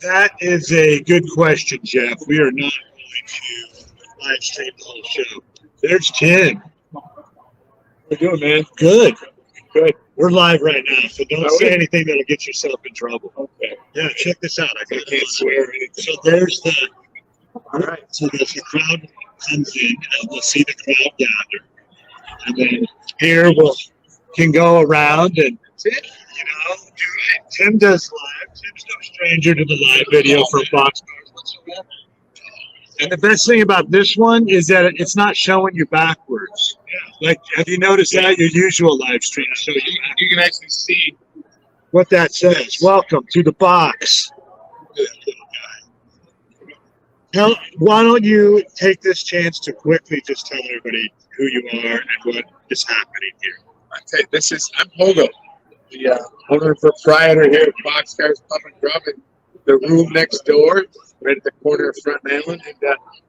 That is a good question, Jeff. We are not going to live stream the whole show. There's Tim. We're doing, man. Good. Good. We're live right now, so don't Are say we? anything that'll get yourself in trouble. Okay. Yeah, check this out. I can't swear or anything. So there's the. All right. So there's the crowd comes in, and we'll see the crowd gather, and then here we'll can go around and do it. Tim does live. Tim's no stranger to the live video from Fox. And the best thing about this one is that it's not showing you backwards. Like, have you noticed that your usual live stream show you You can actually see. what that says? Welcome to the box. Why don't you take this chance to quickly just tell everybody who you are and what is happening here? Okay, I'm Hogo, the owner and proprietor here at Boxcars Pub and Grub, and the room next door, right at the corner of Front Island. And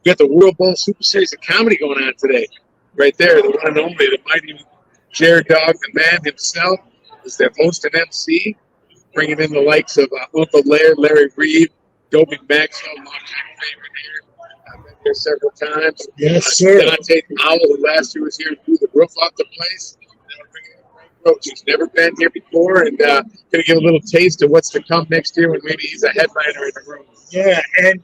we got the World Bowl Super Series of Comedy going on today. Right there, the one and only, the mighty Jared Dog, the man himself, is their host and MC, bringing in the likes of Uncle Laird, Larry Reed, Dobie Maxwell, longtime favorite here. I've been here several times. Yes, sir. Dante Powell, who last year was here, blew the roof off the place. Now we're bringing in Frank Roach, who's never been here before, and going to get a little taste of what's to come next year when maybe he's a headliner in the room. Yeah, and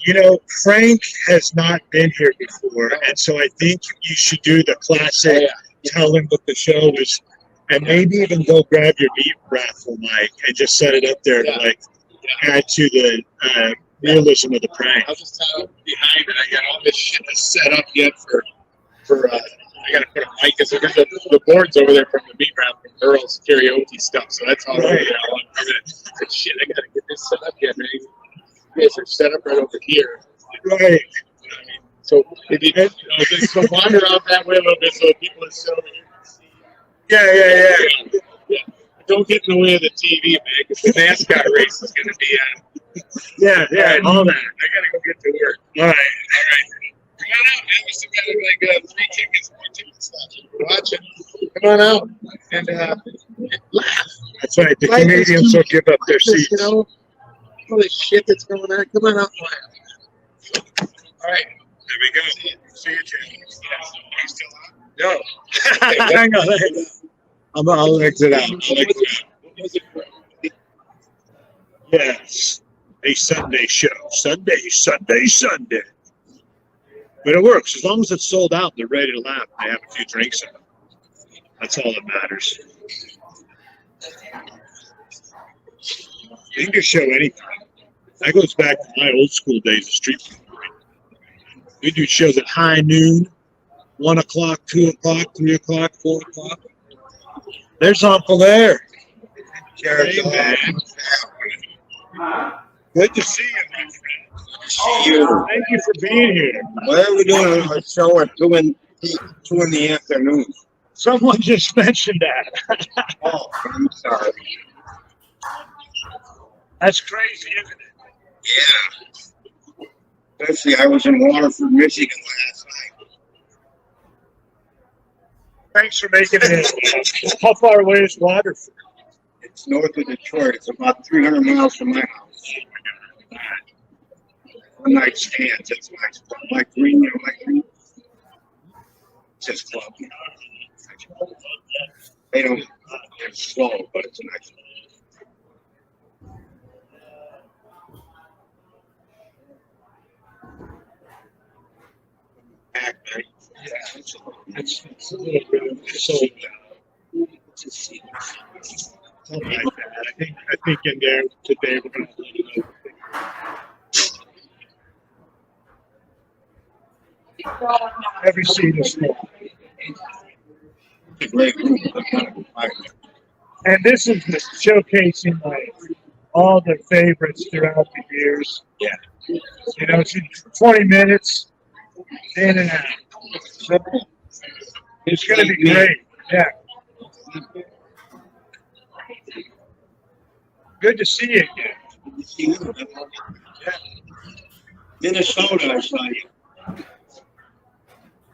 Frank has not been here before, and so I think you should do the classic tell him what the show is, and maybe even go grab your meat raffle mic and just set it up there to add to the realism of the prank. I'll just tell him behind it. I got all this shit set up yet for I got to put a mic. Because the board's over there from the meat wrap from Earl's karaoke stuff. So that's all. Right. I'm gonna say, shit, I got to get this set up yet, man. You guys are set up right over here. Right. I mean, so if you just go wander out that way a little bit, so people are still Yeah. Yeah. Don't get in the way of the TV, man, because the NASCAR race is going to be on. Yeah, all that. I gotta go get to work. All right. Come on out, man. We still got like 3 tickets, 4 tickets left. Watch it. Come on out and laugh. That's right. The Canadians will give up their seats. You know, all this shit that's going on. Come on out and laugh. All right. There we go. See you, Jim. Are you still on? No. Hang on. I'll exit out. What was it for? Yes. A Sunday show. Sunday. But it works. As long as it's sold out, they're ready to laugh. They have a few drinks in them. That's all that matters. You can just show anything. That goes back to my old school days of street performing. We do shows at high noon, 1 o'clock, 2 o'clock, 3 o'clock, 4 o'clock. There's Uncle Lair. Hey, man. Good to see you, my friend. See you. Thank you for being here. Why are we doing a show at 2 in the afternoon? Someone just mentioned that. Oh, I'm sorry. That's crazy, isn't it? Yeah. Especially, I was in Waterford, Michigan last night. Thanks for making it. How far away is Waterford? It's north of Detroit. It's about 300 miles from my house. One night stands. It's nice. My green, my green. Just club. They don't. It's slow, but it's nice. Yeah, it's a little bit sold out. Something like that. I think in there today we're going to do every seat is full. It's a great group. And this is just showcasing like all the favorites throughout the years. Yeah. You know, it's 20 minutes in and out. Simple. It's going to be great. Yeah. Good to see you again. Yeah. Minnesota, I saw you.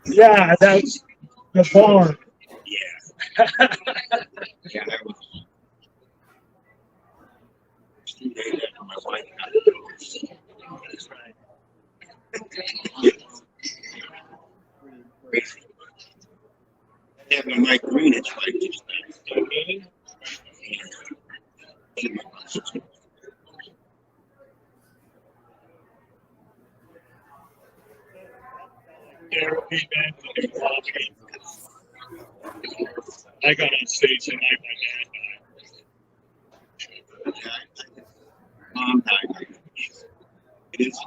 Yeah, that's the barn. Yeah. Yeah, that was 2 days after my wife got divorced. Crazy. Having a Mike Green, it's like this. I got on stage and Mom died. It is.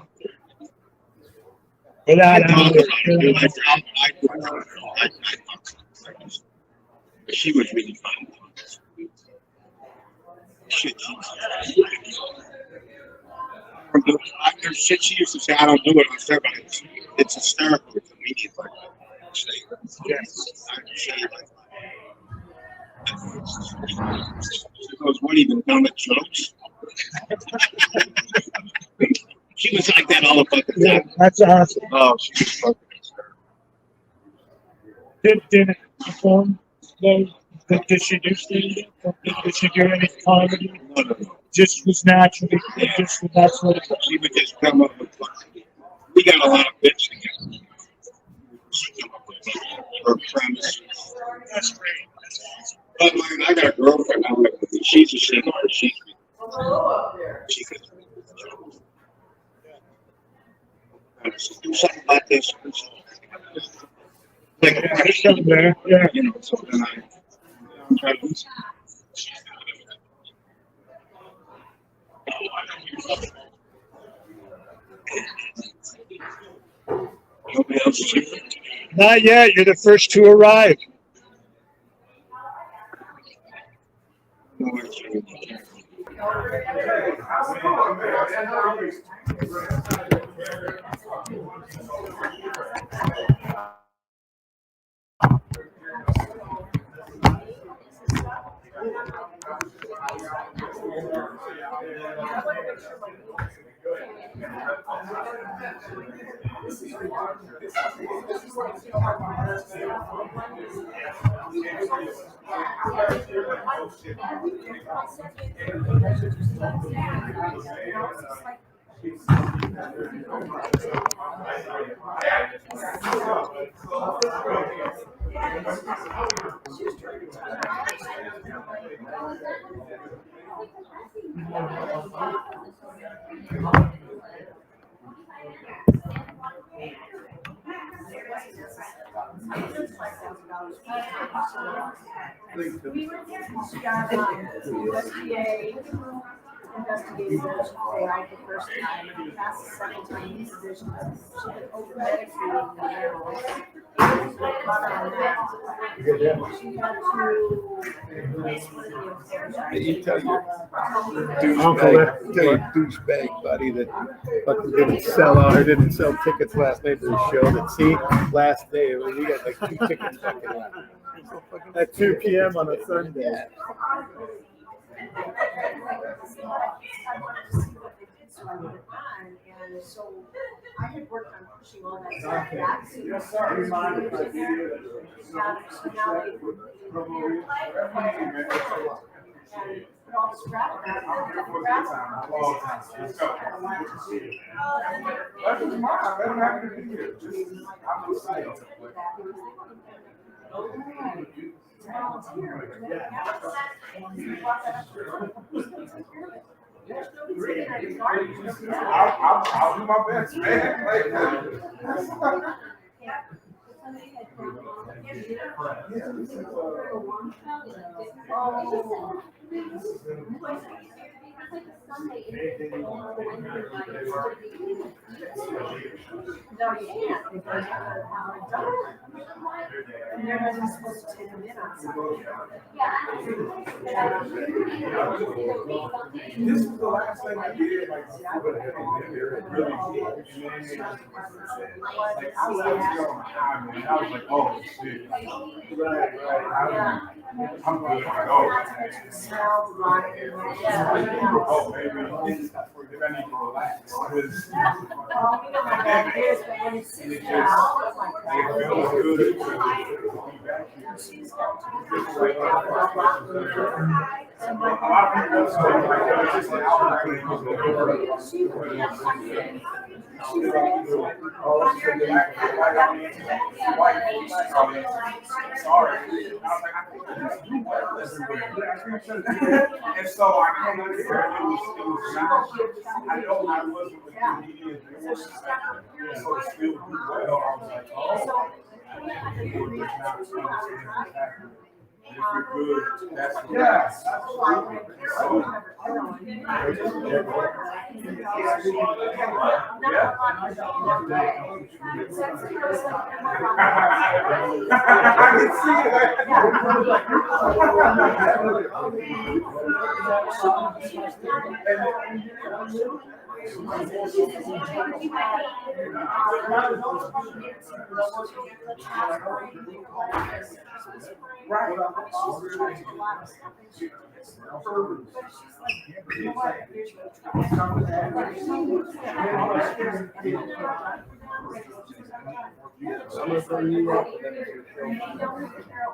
without She was really fun. Shit, there's shit she used to say, I don't do it myself, but it's hysterical to me. It's like, yes. I say, like, she goes, what even done at jokes? She was like that all the fucking Yeah, time. that's awesome. Oh, she was fucking hysterical. Did it perform though? Did she do stand-up? Did she do any comedy? No. Just was naturally, just that's what it was. She would just come up with fucking. We got a lot of bits together. She come up with her premise. That's great. But man, I got a girlfriend now. She's a singer. She could do something about this. Like, There, yeah. you know, so then I try to listen. Nobody else is here. Not yet. You're the first to arrive. No, it's here. Investigators failed the first time, passed the second time, these positions, she had over-medicated the animals. Caught her on that. She had to. You tell your Uncle, douchebag buddy that fucking didn't sell out or didn't sell tickets last night to the show. That see, last day we got like 2 tickets fucking left. at 2 p.m. on a Sunday. Yeah. And so I had worked on pushing all that stuff back. So now and put all this crap back. I'll do my best, man. And they're not supposed to take them in on Sunday. This was the last thing I did. Like, I would have really I was out here on my high, man. I was like, oh shit. Right. I'm like, oh. Oh, maybe I need to relax. Because Ideas, but when it's sitting down, it's like, it feels good to be back here. she's got to do A lot of people don't say like that. It's just an opportunity to go. Sorry. And so I came out here and it was not, I know I wasn't with the media. So it's still do well. I was like, oh. If you're good, that's what I can Right.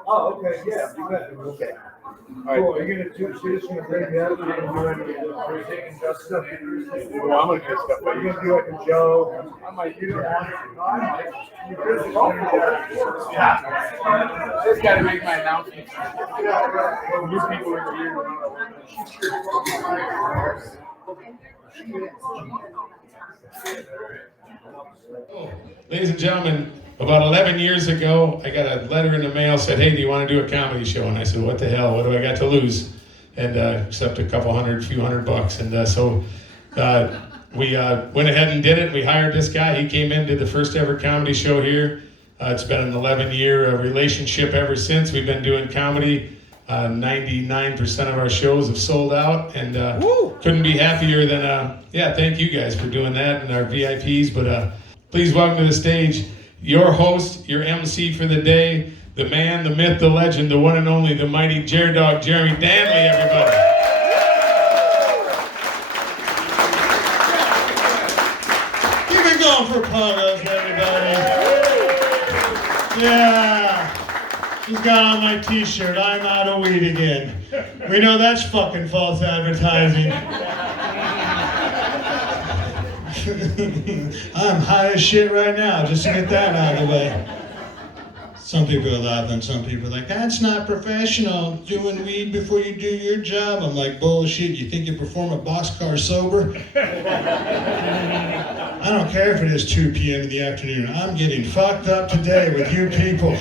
Oh, okay, yeah, you got it, okay. All right. Cool, are you gonna do, so you're just gonna bring me up, you're gonna do any, are you taking just stuff? Well, I'm gonna get stuff. Are you gonna do like a Joe? I might, you don't want to. I just gotta make my announcement. Well, new people in here. Ladies and gentlemen, about 11 years ago, I got a letter in the mail said, hey, do you want to do a comedy show? And I said, what the hell? What do I got to lose? And except a few $100. And so we went ahead and did it. We hired this guy. He came in, did the first ever comedy show here. It's been an 11-year relationship ever since. We've been doing comedy. 99% of our shows have sold out, and couldn't be happier than, thank you guys for doing that and our VIPs. But please welcome to the stage your host, your MC for the day, the man, the myth, the legend, the one and only, the mighty Dog, Jeremy Danley, everybody. Keep it going for applause, everybody. Yeah. He's got on my t-shirt, I'm out of weed again. We know that's fucking false advertising. I'm high as shit right now, just to get that out of the way. Some people are laughing, some people are like, that's not professional, doing weed before you do your job. I'm like, bullshit, you think you perform a boxcar sober? I don't care if it is 2 p.m. in the afternoon, I'm getting fucked up today with you people.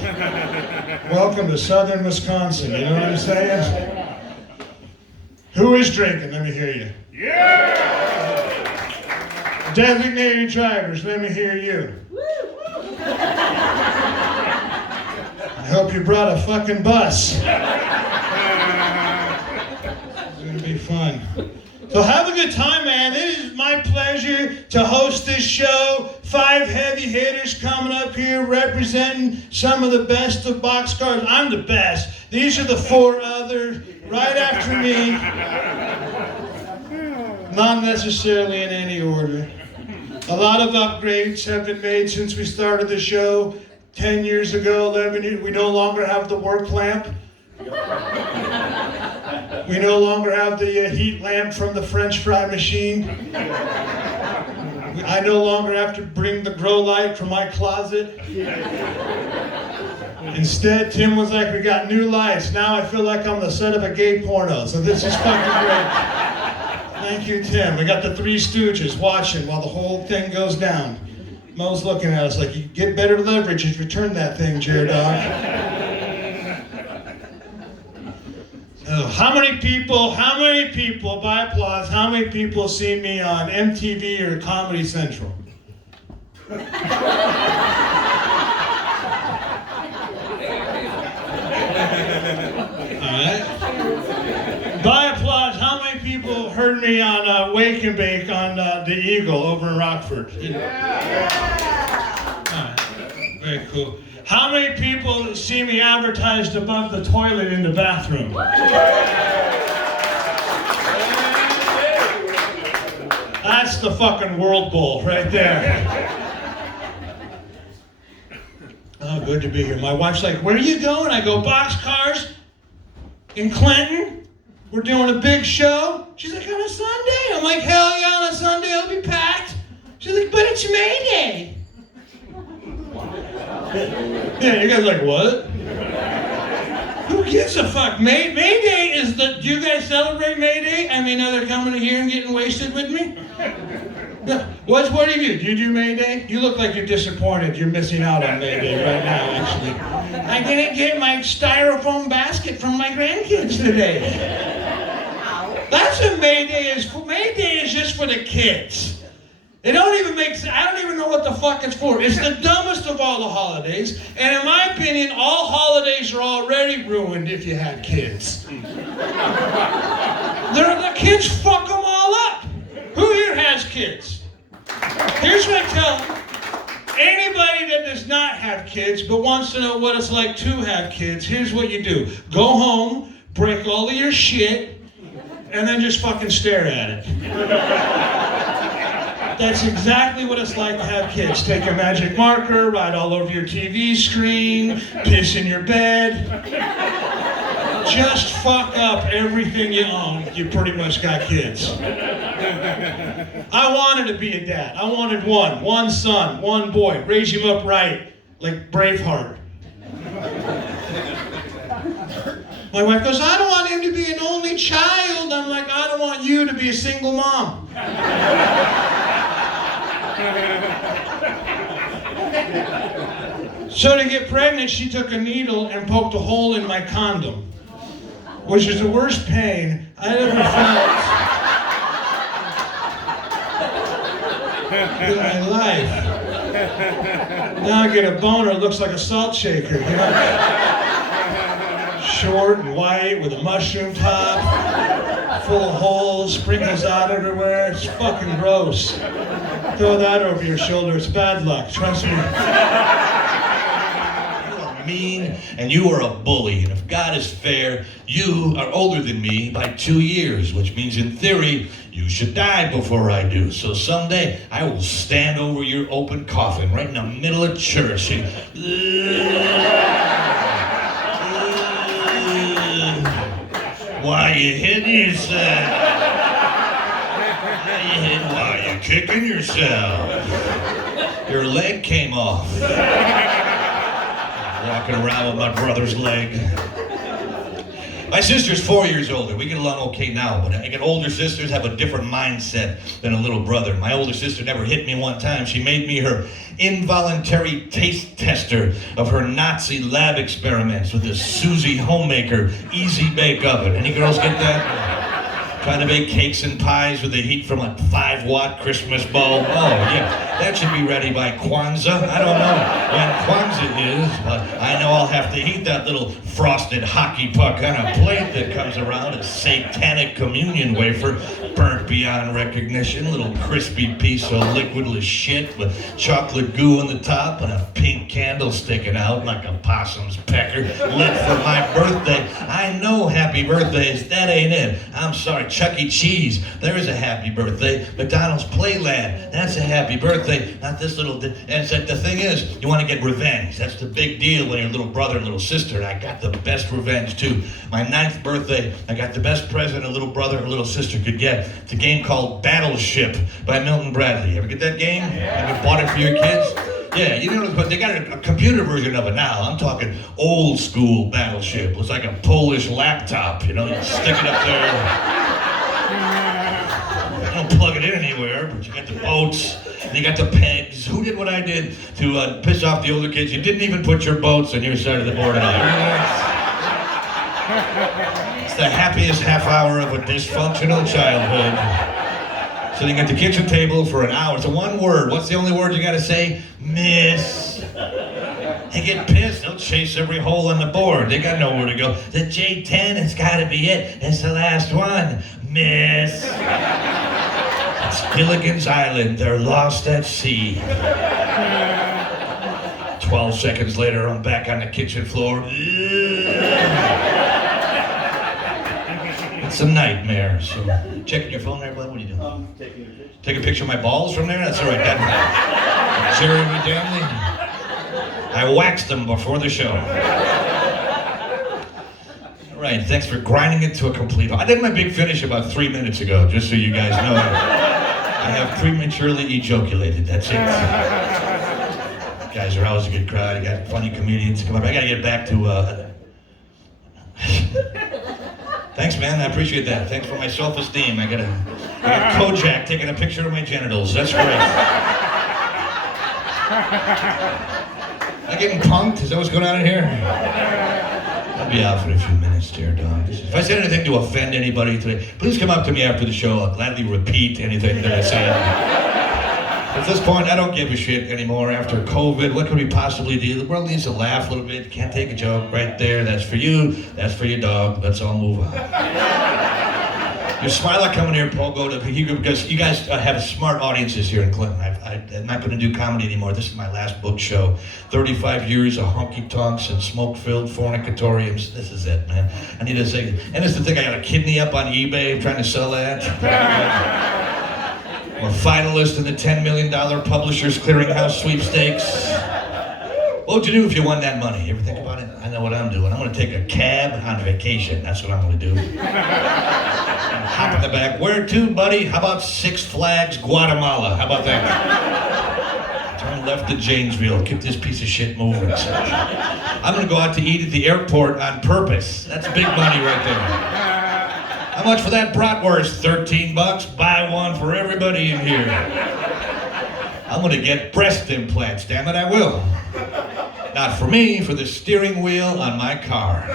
Welcome to southern Wisconsin, you know what I'm saying? Who is drinking? Let me hear you. Yeah! Designated drivers, let me hear you. I hope you brought a fucking bus. It's gonna be fun. So have a good time, man. It is my pleasure to host this show. 5 heavy hitters coming up here representing some of the best of boxcars. I'm the best. These are the 4 others right after me. Not necessarily in any order. A lot of upgrades have been made since we started the show. 10 years ago, 11 years, we no longer have the work lamp. We no longer have the heat lamp from the French fry machine. I no longer have to bring the grow light from my closet. Instead, Tim was like, we got new lights. Now I feel like I'm the set of a gay porno, so this is fucking great. Thank you, Tim. We got the 3 Stooges watching while the whole thing goes down. Mo's looking at us like, you get better leverage if you turn that thing, Dog. So, how many people, by applause, how many people see me on MTV or Comedy Central? All right. By applause, how many people heard me on Wake and Bake on the Eagle over in Rockford? Yeah. All right. Very cool. How many people see me advertised above the toilet in the bathroom? That's the fucking World Bowl right there. Oh, good to be here. My wife's like, where are you going? I go, Boxcars in Clinton. We're doing a big show. She's like, on a Sunday? I'm like, hell yeah, on a Sunday I'll be packed. She's like, but it's May Day. Yeah, you guys are like, what? Who gives a fuck? May Day is the, do you guys celebrate May Day? I mean, are they coming here and getting wasted with me? No. What do you do? Do you do May Day? You look like you're disappointed. You're missing out on May Day right now, actually. I didn't get my styrofoam basket from my grandkids today. That's what May Day is for. May Day is just for the kids. It don't even make sense. I don't even know what the fuck it's for. It's the dumbest of all the holidays. And in my opinion, all holidays are already ruined if you have kids. The kids fuck them all up. Who here has kids? Here's what I tell anybody that does not have kids but wants to know what it's like to have kids. Here's what you do. Go home, break all of your shit, and then just fucking stare at it. That's exactly what it's like to have kids. Take a magic marker, write all over your TV screen, piss in your bed. Just fuck up everything you own. You pretty much got kids. I wanted to be a dad. I wanted one son, one boy. Raise him up right, like Braveheart. My wife goes, I don't want him to be an only child. I'm like, I don't want you to be a single mom. So to get pregnant, she took a needle and poked a hole in my condom, which is the worst pain I ever felt in my life. Now I get a boner, it looks like a salt shaker, you know? Short and white with a mushroom top, full of holes, sprinkles out everywhere. It's fucking gross. Throw that over your shoulder, it's bad luck, trust me. Mean and you are a bully, and if God is fair, you are older than me by 2 years, which means in theory you should die before I do. So someday I will stand over your open coffin right in the middle of church and why you hitting yourself? Why you kicking yourself? Your leg came off. Walking around with my brother's leg. My sister's 4 years older. We get along okay now, but I get older sisters have a different mindset than a little brother. My older sister never hit me one time. She made me her involuntary taste tester of her Nazi lab experiments with this Susie Homemaker Easy Bake Oven. Any girls get that? Trying to bake cakes and pies with the heat from a 5-watt Christmas bulb. Oh, yeah, that should be ready by Kwanzaa. I don't know when Kwanzaa is, but I know I'll have to eat that little frosted hockey puck on a plate that comes around, a satanic communion wafer, burnt beyond recognition, little crispy piece of liquidless shit with chocolate goo on the top and a pink candle sticking out like a possum's pecker, lit for my birthday. I know happy birthdays, that ain't it. I'm sorry. Chuck E. Cheese, there is a happy birthday. McDonald's Playland, that's a happy birthday. Not this little, and it's like, the thing is, you want to get revenge. That's the big deal when you're a little brother and little sister, and I got the best revenge too. My 9th birthday, I got the best present a little brother or little sister could get. It's a game called Battleship by Milton Bradley. Ever get that game? Have you bought it for your kids? Yeah, you know, but they got a computer version of it now. I'm talking old school Battleship. It's like a Polish laptop, you know, you stick it up there. You don't plug it in anywhere, but you got the boats, and you got the pegs. Who did what I did to piss off the older kids? You didn't even put your boats on your side of the board at all. It's the happiest half hour of a dysfunctional childhood. Sitting at the kitchen table for an hour. It's a one word. What's the only word you gotta say? Miss. They get pissed. They'll chase every hole on the board. They got nowhere to go. The J10, it's gotta be it. It's the last one. Miss. It's Gilligan's Island. They're lost at sea. 12 seconds later, I'm back on the kitchen floor. It's a nightmare. So, checking your phone there, bud? What are you doing? Taking a picture. Take a picture of my balls from there? That's all right. Jeremy Danley. I waxed them before the show. All right, thanks for grinding it to a complete. I did my big finish about 3 minutes ago, just so you guys know. I have prematurely ejaculated. That's it. Guys are always a good crowd. I got funny comedians come up. I gotta get back to. Thanks, man. I appreciate that. Thanks for my self-esteem. I got Kojak taking a picture of my genitals. That's great. Am I getting punked? Is that what's going on in here? I'll be out for a few minutes, dear dog. If I said anything to offend anybody today, please come up to me after the show. I'll gladly repeat anything that I said. At this point, I don't give a shit anymore. After COVID, what could we possibly do? The world needs to laugh a little bit. Can't take a joke right there. That's for you. That's for your dog. Let's all move on. Your Smiler coming here, Pogo, because you guys have smart audiences here in Clinton. I'm not going to do comedy anymore. This is my last book show. 35 years of honky-tonks and smoke-filled fornicatoriums. This is it, man. I need to say, and it's the thing, I got a kidney up on eBay. I'm trying to sell that. I'm a finalist in the $10 million Publishers Clearinghouse sweepstakes. What would you do if you won that money? You ever think about it? I know what I'm doing. I'm going to take a cab on vacation. That's what I'm going to do. Hop in the back. Where to, buddy? How about Six Flags, Guatemala? How about that? Turn left to Janesville. Keep this piece of shit moving. I'm going to go out to eat at the airport on purpose. That's big money right there. How much for that bratwurst? $13. Buy one for everybody in here. I'm going to get breast implants. Damn it, I will. Not for me, for the steering wheel on my car.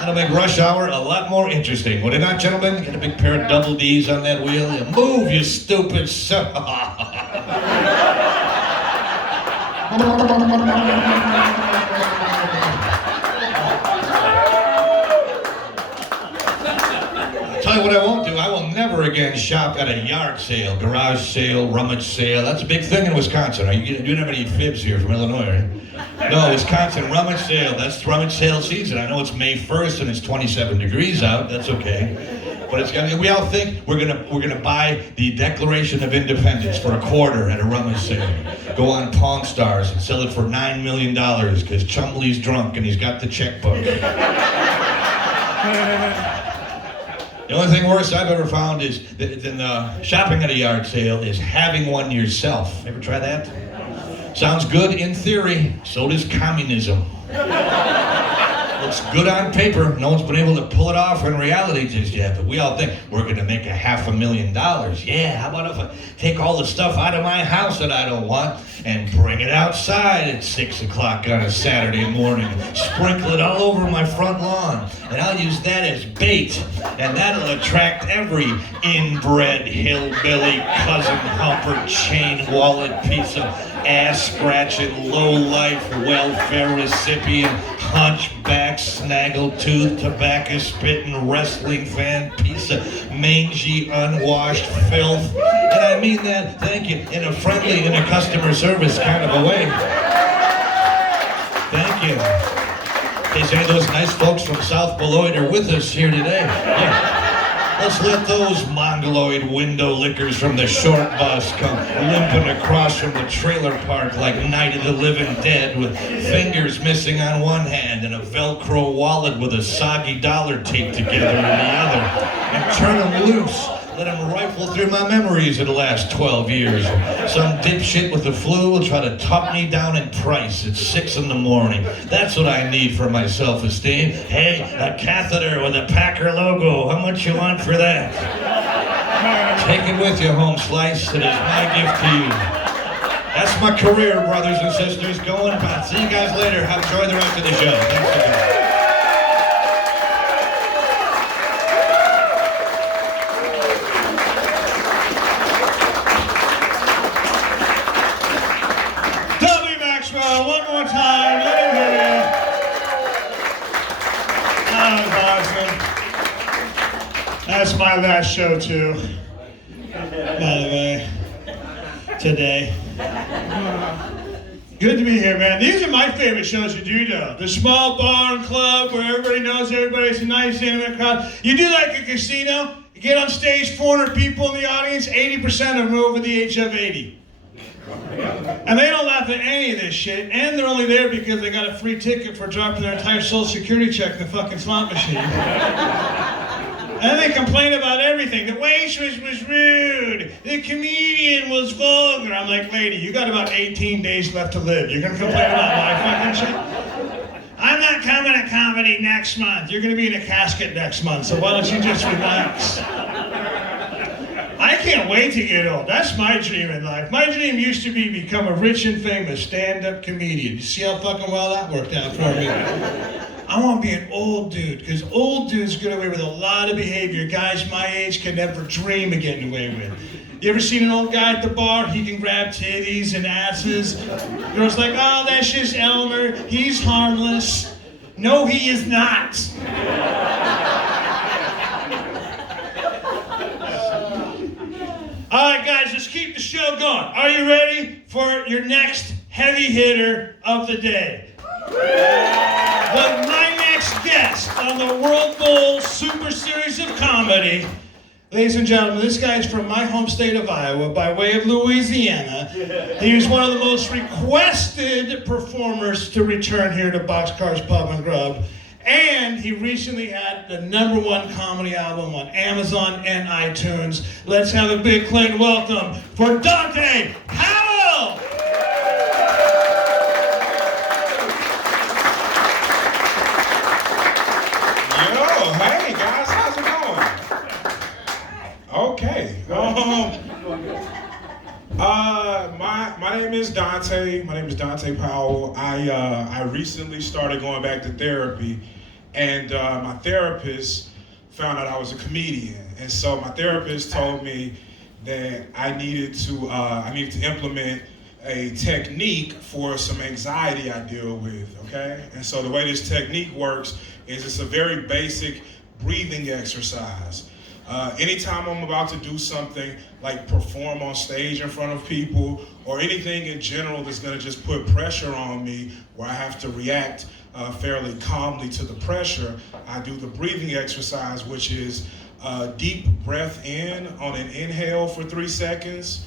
That'll make rush hour a lot more interesting. Would it not, gentlemen? Get a big pair of double D's on that wheel. You move, you stupid son. Tell you what I won't do. I will never again shop at a yard sale, garage sale, rummage sale. That's a big thing in Wisconsin. You don't have any fibs here from Illinois, right? No, Wisconsin, rummage sale. That's rummage sale season. I know it's May 1st and it's 27 degrees out. That's okay. But it's gonna. We all think we're gonna buy the Declaration of Independence for $25 at a rummage sale. Go on Pawn Stars and sell it for $9 million because Chumley's drunk and he's got the checkbook. The only thing worse I've ever found is than shopping at a yard sale is having one yourself. Ever try that? Sounds good in theory. So does communism. Looks good on paper. No one's been able to pull it off in reality just yet. But we all think we're going to make $500,000. Yeah, how about if I take all the stuff out of my house that I don't want and bring it outside at 6 o'clock on a Saturday morning, sprinkle it all over my front lawn, and I'll use that as bait, and that'll attract every inbred hillbilly, cousin humper, chain wallet piece of ass-scratching, low-life welfare recipient, hunchback, snaggle-tooth, tobacco-spitting, wrestling fan, piece of mangy, unwashed filth. And I mean that, thank you, in a friendly, in a customer service kind of a way. Thank you. In case any of those nice folks from South Beloit are with us here today. Yeah. Let's let those mongoloid window lickers from the short bus come limping across from the trailer park like Night of the Living Dead with fingers missing on one hand and a Velcro wallet with a soggy dollar taped together in the other. And turn them loose. Let them rifle through my memories of the last 12 years. Some dipshit with the flu will try to talk me down in price at 6 in the morning. That's what I need for my self-esteem. Hey, a catheter with a Packer logo. How much you want for that? Take it with you, home slice. It is my gift to you. That's my career, brothers and sisters. Going back. See you guys later. Enjoy the rest of the show. Thanks again. One more time, let him hear you. That was awesome. That's my last show too. By the way, today. Good to be here, man. These are my favorite shows to do, though. The small bar and club where everybody knows everybody. It's a nice, intimate crowd. You do like a casino. You get on stage, 400 people in the audience, 80% of them are over the age of 80. And they don't laugh at any of this shit, and they're only there because they got a free ticket for dropping their entire social security check in the fucking slot machine. And then they complain about everything. The waitress was rude. The comedian was vulgar. I'm like, lady, you got about 18 days left to live. You're gonna complain about my fucking shit? I'm not coming to comedy next month. You're gonna be in a casket next month, so why don't you just relax? I can't wait to get old. That's my dream in life. My dream used to be become a rich and famous stand-up comedian. You see how fucking well that worked out for me? I want to be an old dude, because old dudes get away with a lot of behavior guys my age can never dream of getting away with. You ever seen an old guy at the bar? He can grab titties and asses. Girls like, oh, that's just Elmer. He's harmless. No, he is not. All right, guys, let's keep the show going. Are you ready for your next heavy hitter of the day? My next guest on the World Bowl Super Series of Comedy. Ladies and gentlemen, this guy is from my home state of Iowa by way of Louisiana. He was one of the most requested performers to return here to Boxcars Pub and Grub. And he recently had the #1 comedy album on Amazon and iTunes. Let's have a big Clayton welcome for Dante Howell! Yo, hey guys, how's it going? Okay. My name is Dante. My name is Dante Powell. I recently started going back to therapy, and my therapist found out I was a comedian, and so my therapist told me that I needed to implement a technique for some anxiety I deal with. Okay, and so the way this technique works is it's a very basic breathing exercise. Anytime I'm about to do something like perform on stage in front of people, or anything in general that's gonna just put pressure on me where I have to react fairly calmly to the pressure, I do the breathing exercise, which is deep breath in on an inhale for 3 seconds,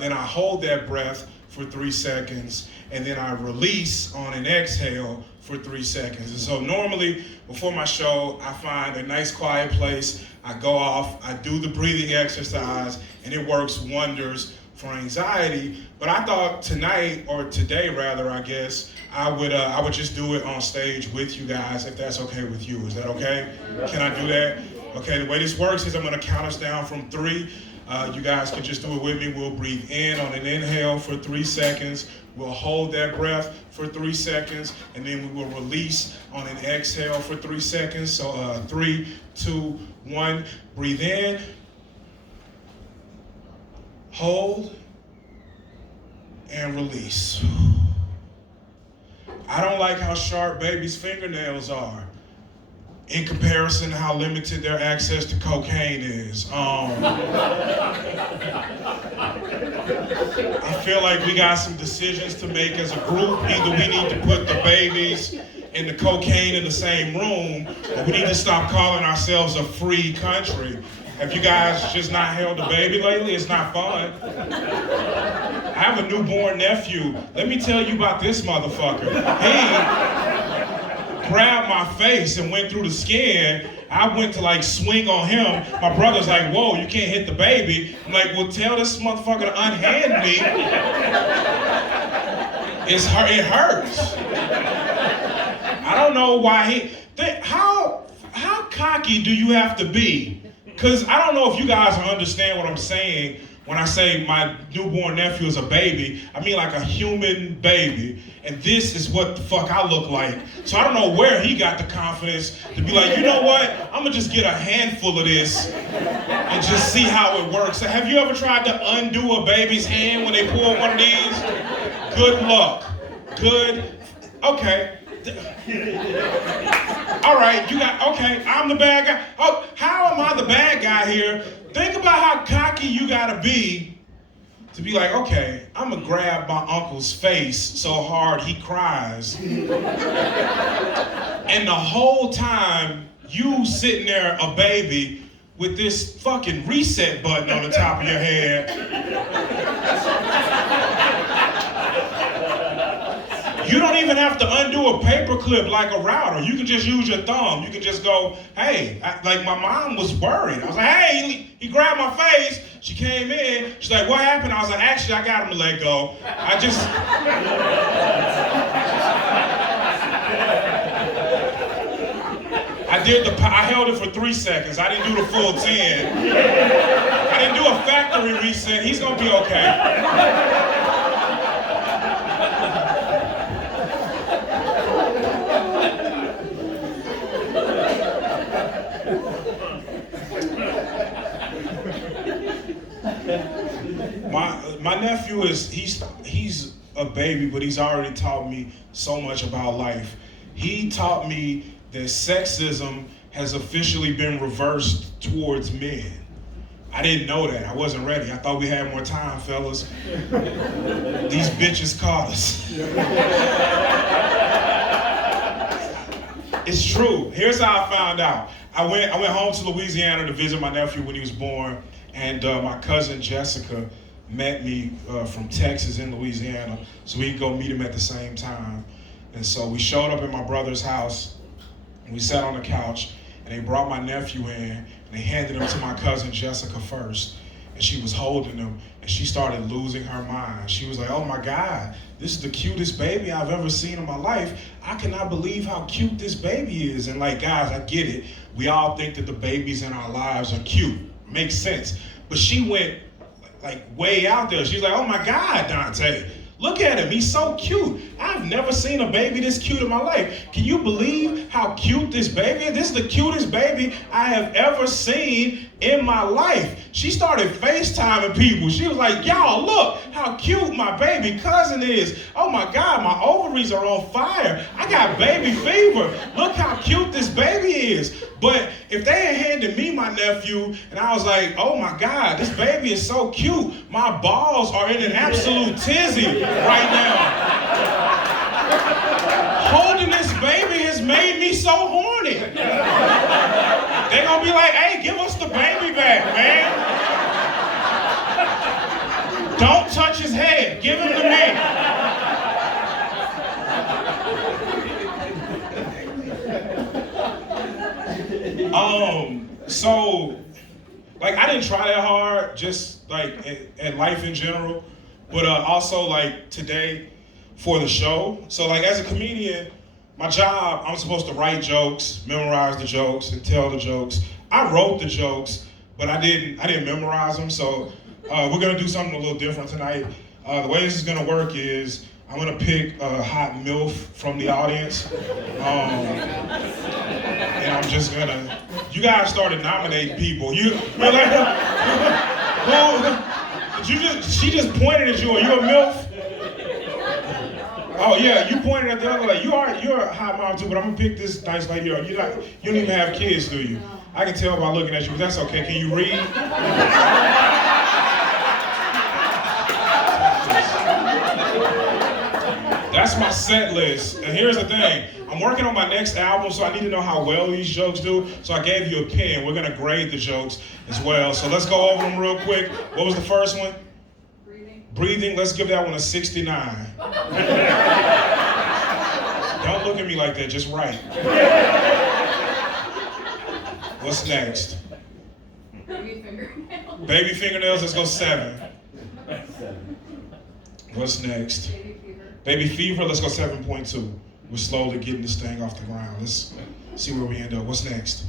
then I hold that breath for 3 seconds, and then I release on an exhale for 3 seconds. And so normally before my show, I find a nice quiet place, I go off, I do the breathing exercise, and it works wonders for anxiety. But I thought tonight, or today rather, I guess, I would just do it on stage with you guys, if that's okay with you. Is that okay? Can I do that? Okay, the way this works is I'm gonna count us down from 3. You guys can just do it with me. We'll breathe in on an inhale for 3 seconds. We'll hold that breath for 3 seconds, and then we will release on an exhale for 3 seconds. So 3, 2, 1, breathe in, hold, and release. I don't like how sharp babies' fingernails are in comparison to how limited their access to cocaine is. I feel like we got some decisions to make as a group. Either we need to put the babies and the cocaine in the same room, or we need to stop calling ourselves a free country. Have you guys just not held a baby lately? It's not fun. I have a newborn nephew. Let me tell you about this motherfucker. He grabbed my face and went through the skin. I went to like swing on him. My brother's like, whoa, you can't hit the baby. I'm like, well, tell this motherfucker to unhand me. It hurts. I don't know why how cocky do you have to be? Because I don't know if you guys understand what I'm saying when I say my newborn nephew is a baby. I mean like a human baby. And this is what the fuck I look like. So I don't know where he got the confidence to be like, you know what? I'm gonna just get a handful of this and just see how it works. Have you ever tried to undo a baby's hand when they pull one of these? Good luck. Good. Okay. All right, okay, I'm the bad guy. Oh, how am I the bad guy here? Think about how cocky you gotta be to be like, okay, I'm gonna grab my uncle's face so hard he cries. And the whole time, you sitting there, a baby, with this fucking reset button on the top of your head. You don't even have to undo a paperclip like a router. You can just use your thumb. You can just go, hey, like my mom was worried. I was like, hey, he grabbed my face. She came in. She's like, what happened? I was like, actually, I got him to let go. I held it for 3 seconds. I didn't do the full 10. I didn't do a factory reset. He's gonna be okay. My nephew he's a baby, but he's already taught me so much about life. He taught me that sexism has officially been reversed towards men. I didn't know that. I wasn't ready. I thought we had more time, fellas. These bitches caught us. It's true. Here's how I found out. I went home to Louisiana to visit my nephew when he was born, and my cousin Jessica met me from Texas in Louisiana, so we could go meet him at the same time. And so we showed up at my brother's house, and we sat on the couch, and they brought my nephew in, and they handed him to my cousin Jessica first. And she was holding him, and she started losing her mind. She was like, oh my God, this is the cutest baby I've ever seen in my life. I cannot believe how cute this baby is. And like, guys, I get it. We all think that the babies in our lives are cute. Makes sense. But she went like way out there. She's like, oh my God, Dante, look at him, he's so cute. I've never seen a baby this cute in my life. Can you believe how cute this baby is? This is the cutest baby I have ever seen in my life. She started FaceTiming people. She was like, y'all, look how cute my baby cousin is. Oh my God, my ovaries are on fire. I got baby fever. Look how cute this baby is. But if they had handed me my nephew and I was like, oh my God, this baby is so cute. My balls are in an absolute tizzy right now. Holding this baby has made me so horny. They're gonna be like, hey, give us the baby back, man. Don't touch his head, give him to me. So, like, I didn't try that hard, just like at life in general, but also like today for the show. So like as a comedian, my job, I'm supposed to write jokes, memorize the jokes, and tell the jokes. I wrote the jokes, but I didn't memorize them. So we're gonna do something a little different tonight. The way this is gonna work is I'm gonna pick a hot MILF from the audience. And I'm just gonna, you guys started nominating people. You're like, she just pointed at you. Are you a MILF? Oh yeah, you pointed at the other lady. You're a hot mom too, but I'm gonna pick this nice lady up. You don't even have kids, do you? I can tell by looking at you, but that's okay. Can you read? That's my set list. And here's the thing. I'm working on my next album, so I need to know how well these jokes do. So I gave you a pen. We're gonna grade the jokes as well. So let's go over them real quick. What was the first one? Breathing. Let's give that one a 69. Don't look at me like that, just write. What's next? Baby fingernails. Baby fingernails, let's go 7. What's next? Baby fever. Baby fever, let's go 7.2. We're slowly getting this thing off the ground. Let's see where we end up. What's next?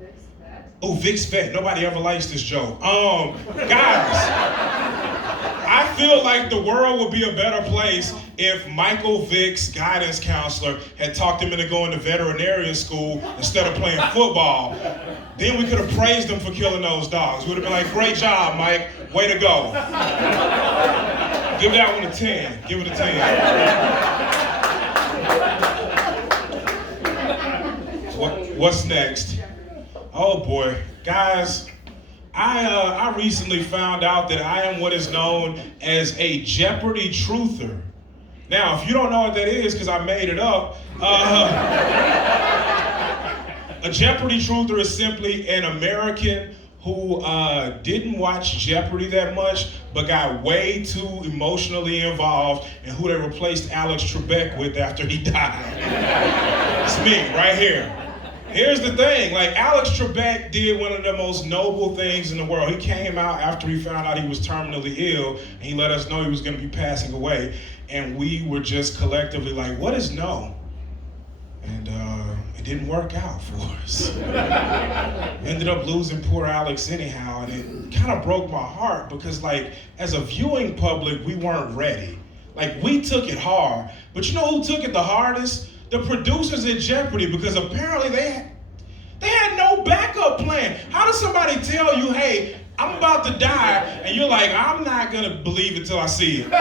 Vicks vet. Oh, Vicks vet. Nobody ever likes this joke. Guys, I feel like the world would be a better place if Michael Vick's guidance counselor had talked him into going to veterinarian school instead of playing football. Then we could have praised him for killing those dogs. We would have been like, great job, Mike. Way to go. Give that one a 10. Give it a 10. What's next? Oh boy. Guys, I recently found out that I am what is known as a Jeopardy truther. Now, if you don't know what that is, because I made it up, a Jeopardy truther is simply an American who didn't watch Jeopardy that much, but got way too emotionally involved, and who they replaced Alex Trebek with after he died. It's me, right here. Here's the thing, like Alex Trebek did one of the most noble things in the world. He came out after he found out he was terminally ill, and he let us know he was gonna be passing away. And we were just collectively like, what is no? And it didn't work out for us. Ended up losing poor Alex anyhow, and it kind of broke my heart because like, as a viewing public, we weren't ready. Like we took it hard, but you know who took it the hardest? The producers at Jeopardy, because apparently they had no backup plan. How does somebody tell you, hey, I'm about to die, and you're like, I'm not gonna believe it till I see it.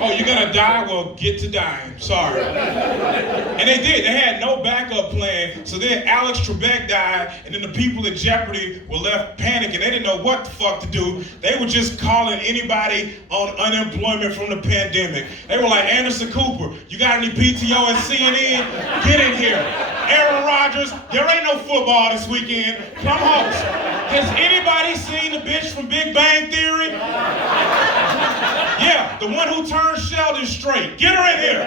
Oh, you're gonna die? Well, get to dying. Sorry. And they did. They had no backup plan. So then Alex Trebek died, and then the people at Jeopardy were left panicking. They didn't know what the fuck to do. They were just calling anybody on unemployment from the pandemic. They were like, Anderson Cooper, you got any PTO at CNN? Get in here. Aaron Rodgers, there ain't no football this weekend. Come host. Has anybody seen the bitch from Big Bang Theory? Yeah, the one who turned Sheldon straight. Get her in here.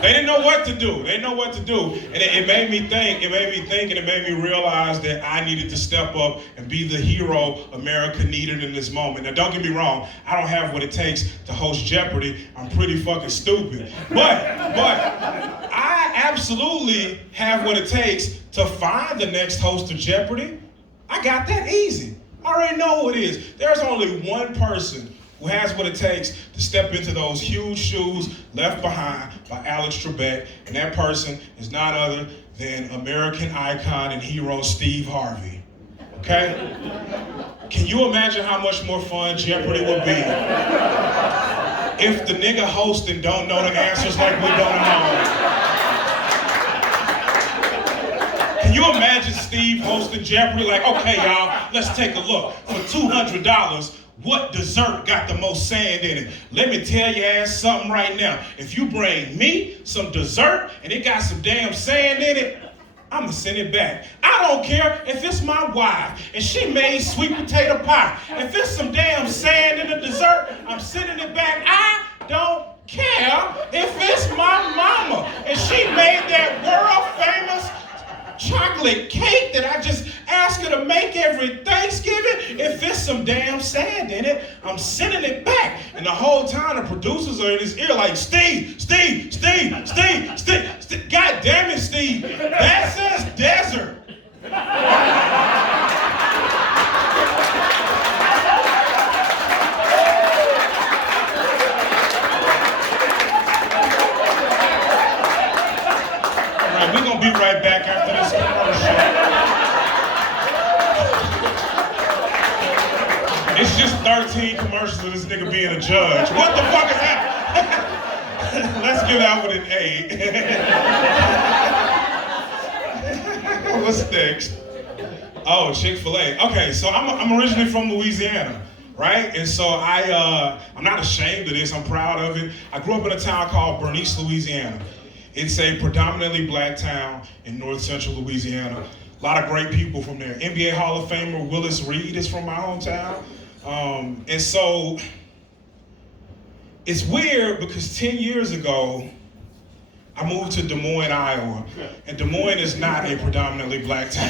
They didn't know what to do. They didn't know what to do. And it made me think, and it made me realize that I needed to step up and be the hero America needed in this moment. Now, don't get me wrong. I don't have what it takes to host Jeopardy. I'm pretty fucking stupid. But I absolutely have what it takes to find the next host of Jeopardy. I got that easy. I already know who it is. There's only one person who has what it takes to step into those huge shoes left behind by Alex Trebek, and that person is none other than American icon and hero Steve Harvey. Okay? Can you imagine how much more fun Jeopardy would be if the nigga hosting don't know the answers like we don't know? Can you imagine Steve hosting Jeopardy? Like, okay, y'all, let's take a look. For $200, what dessert got the most sand in it? Let me tell your ass something right now. If you bring me some dessert and it got some damn sand in it, I'm gonna send it back. I don't care if it's my wife and she made sweet potato pie. If it's some damn sand in the dessert, I'm sending it back. I don't care if it's my mama and she made that world famous chocolate cake that I just ask her to make every Thanksgiving. If there's some damn sand in it, I'm sending it back. And the whole time the producers are in his ear like, Steve. God damn it, Steve. That says desert. All right, we're gonna be right back after this commercial. It's just 13 commercials of this nigga being a judge. What the fuck is that? Let's get out with an A. What's next? Oh, Chick-fil-A. Okay, so I'm originally from Louisiana, right? And so I'm not ashamed of this. I'm proud of it. I grew up in a town called Bernice, Louisiana. It's a predominantly black town in north central Louisiana. A lot of great people from there. NBA Hall of Famer Willis Reed is from my hometown. And so it's weird because 10 years ago, I moved to Des Moines, Iowa. And Des Moines is not a predominantly black town.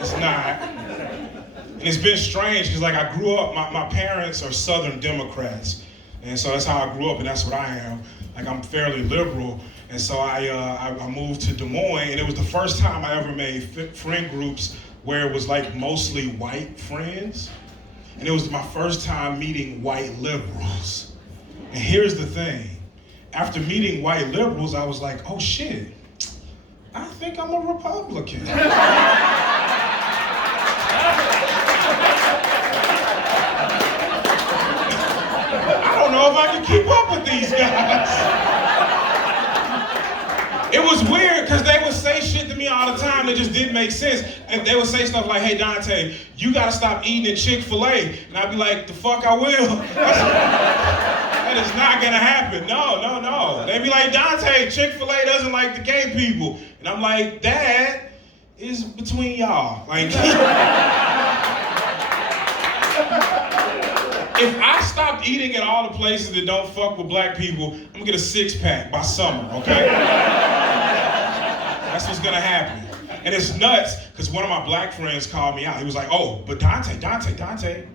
It's not. And it's been strange because like I grew up, my parents are Southern Democrats. And so that's how I grew up and that's what I am. Like I'm fairly liberal. And so I moved to Des Moines and it was the first time I ever made friend groups where it was like mostly white friends. And it was my first time meeting white liberals. And here's the thing. After meeting white liberals, I was like, oh shit, I think I'm a Republican. I don't know if I can keep keep up with these guys. It was weird because they would say shit to me all the time that just didn't make sense. And they would say stuff like, hey, Dante, you got to stop eating at Chick-fil-A. And I'd be like, the fuck I will. That is not going to happen. No. They'd be like, Dante, Chick-fil-A doesn't like the gay people. And I'm like, that is between y'all. Like, if I stopped eating at all the places that don't fuck with black people, I'm gonna get a 6-pack by summer, okay? That's what's gonna happen. And it's nuts, because one of my black friends called me out. He was like, oh, but Dante,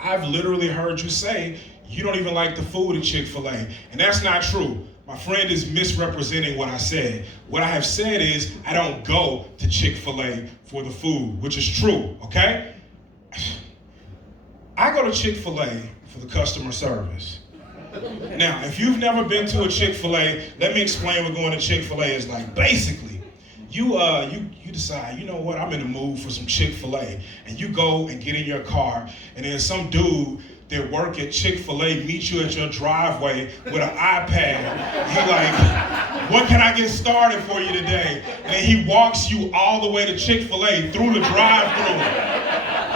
I've literally heard you say you don't even like the food at Chick-fil-A. And that's not true. My friend is misrepresenting what I said. What I have said is I don't go to Chick-fil-A for the food, which is true, okay? I go to Chick-fil-A for the customer service. Now, if you've never been to a Chick-fil-A, let me explain what going to Chick-fil-A is like. Basically, you decide, you know what, I'm in the mood for some Chick-fil-A. And you go and get in your car, and then some dude that work at Chick-fil-A meet you at your driveway with an iPad. He like, what can I get started for you today? And then he walks you all the way to Chick-fil-A through the drive-thru.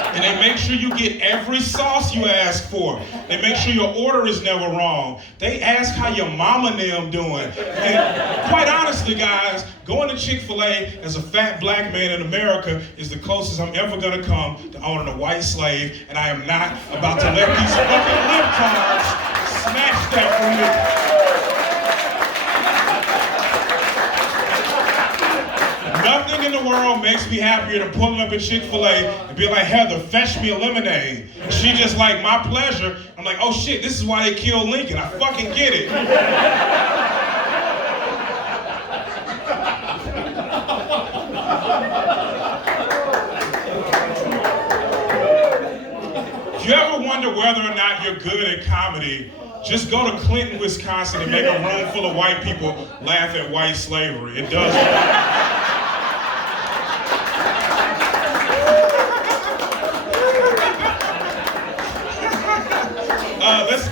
And they make sure you get every sauce you ask for. They make sure your order is never wrong. They ask how your mama and them doing. And quite honestly, guys, going to Chick-fil-A as a fat black man in America is the closest I'm ever gonna come to owning a white slave, and I am not about to let these fucking libtards snatch that from me. Nothing in the world makes me happier than pulling up at Chick-fil-A and be like, Heather, fetch me a lemonade. And she just like, my pleasure. I'm like, oh shit, this is why they killed Lincoln. I fucking get it. If you ever wonder whether or not you're good at comedy, just go to Clinton, Wisconsin and make a room full of white people laugh at white slavery. It does work.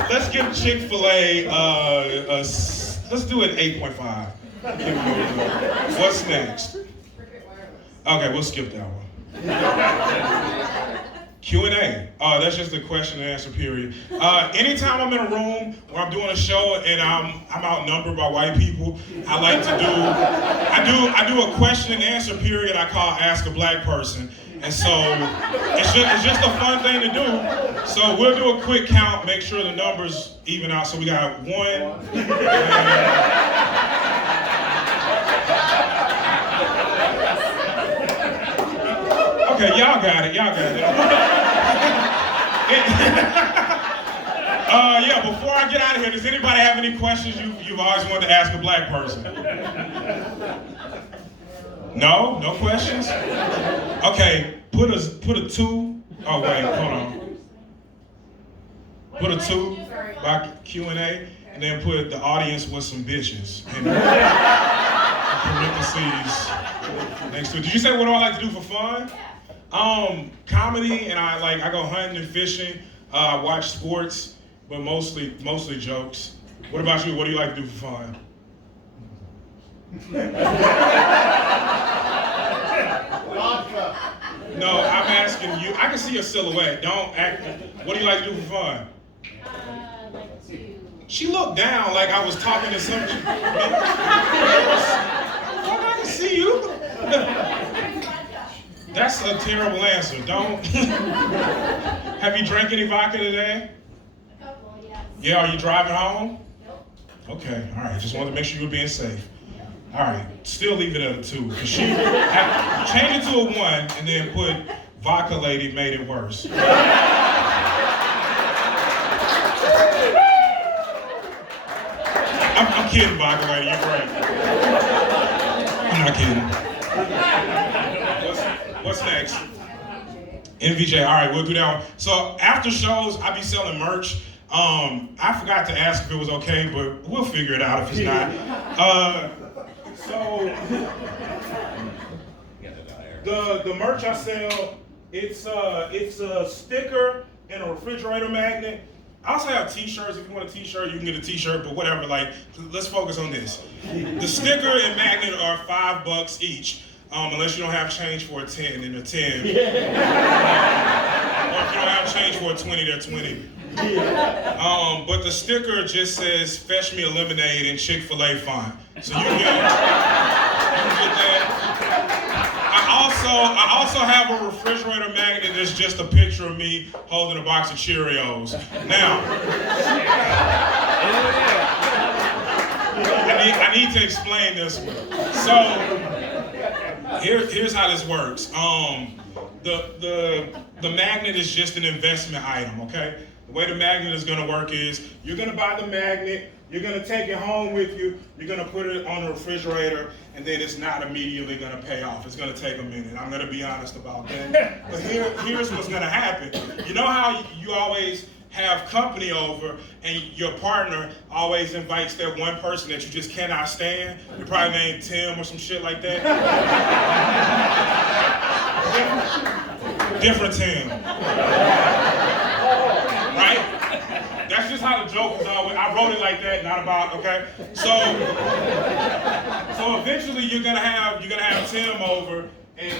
Let's give Chick-fil-A, let's do it 8.5. What's next? Okay, we'll skip that one. Q&A. That's just a question and answer period. Anytime I'm in a room where I'm doing a show and I'm outnumbered by white people, I like to I do a question and answer period I call Ask a Black Person. And so it's just a fun thing to do. So we'll do a quick count, make sure the numbers even out. So we got 1. Okay, y'all got it. Yeah, before I get out of here, does anybody have any questions you've always wanted to ask a black person? No? No questions? Okay, put a 2. Oh, wait, hold on. Put a 2 by Q&A, and then put the audience with some bitches. In parentheses next to it. Did you say what do I like to do for fun? Comedy, and I go hunting and fishing. I watch sports, but mostly jokes. What about you? What do you like to do for fun? No, I'm asking you. I can see a silhouette. Don't act. What do you like to do for fun? Like to. She looked down like I was talking to some. I can see you. That's a terrible answer. Don't. Have you drank any vodka today? A couple, yes. Yeah, are you driving home? Nope. Okay, all right. Just wanted to make sure you were being safe. All right, still leave it at a 2. Change it to a 1 and then put vodka lady made it worse. I'm kidding, vodka lady. You're great. I'm not kidding. What's next? NVJ. All right, we'll do that one. So after shows, I be selling merch. I forgot to ask if it was okay, but we'll figure it out if it's not. So the merch I sell, it's a sticker and a refrigerator magnet. I also have t-shirts. If you want a t-shirt, you can get a t-shirt, but whatever, like, let's focus on this. The sticker and magnet are $5 each, unless you don't have change for a 10, then they're 10. Or if you don't have change for a 20, they're 20. But the sticker just says, "Fetch me a lemonade" in Chick-fil-A font. So you can get that. I also have a refrigerator magnet that's just a picture of me holding a box of Cheerios. Now, I need to explain this one. So, here's how this works. The magnet is just an investment item, okay? The way the magnet is gonna work is, you're gonna buy the magnet, you're gonna take it home with you, you're gonna put it on the refrigerator, and then it's not immediately gonna pay off. It's gonna take a minute. I'm gonna be honest about that. But here's what's gonna happen. You know how you always have company over and your partner always invites that one person that you just cannot stand? You're probably named Tim or some shit like that. Different Tim. Right? That's just how the joke is always. I wrote it like that, not about, okay? So eventually you're gonna have Tim over, and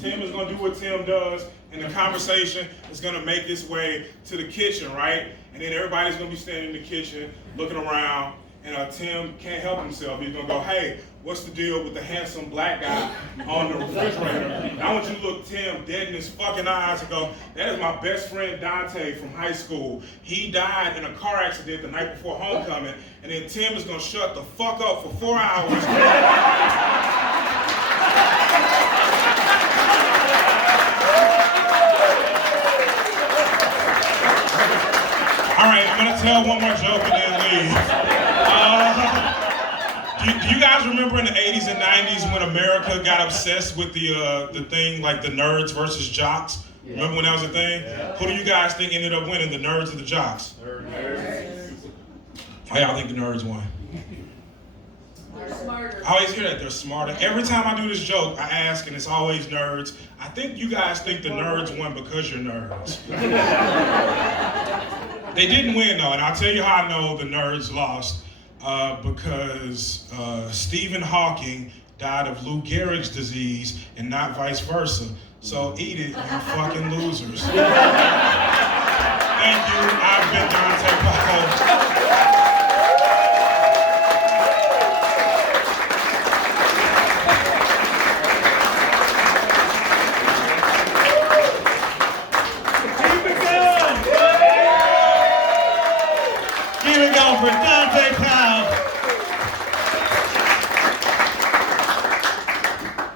Tim is gonna do what Tim does, and the conversation is gonna make its way to the kitchen, right? And then everybody's gonna be standing in the kitchen, looking around, and Tim can't help himself. He's gonna go, "Hey, what's the deal with the handsome black guy on the refrigerator?" And I want you to look Tim dead in his fucking eyes and go, "That is my best friend Dante from high school. He died in a car accident the night before homecoming." And then Tim is gonna shut the fuck up for 4 hours. All right, I'm gonna tell one more joke and then leave. Do you guys remember in the 80s and 90s when America got obsessed with the thing like the nerds versus jocks? Yeah. Remember when that was a thing? Yeah. Who do you guys think ended up winning, the nerds or the jocks? Nerds. How y'all think the nerds won? They're smarter. I always hear that, they're smarter. Every time I do this joke, I ask, and it's always nerds. I think you guys think the nerds won because you're nerds. They didn't win though, and I'll tell you how I know the nerds lost. Because Stephen Hawking died of Lou Gehrig's disease and not vice versa. So eat it, you fucking losers. Thank you. I've been Dante Powell. Keep it going for Dante Powell.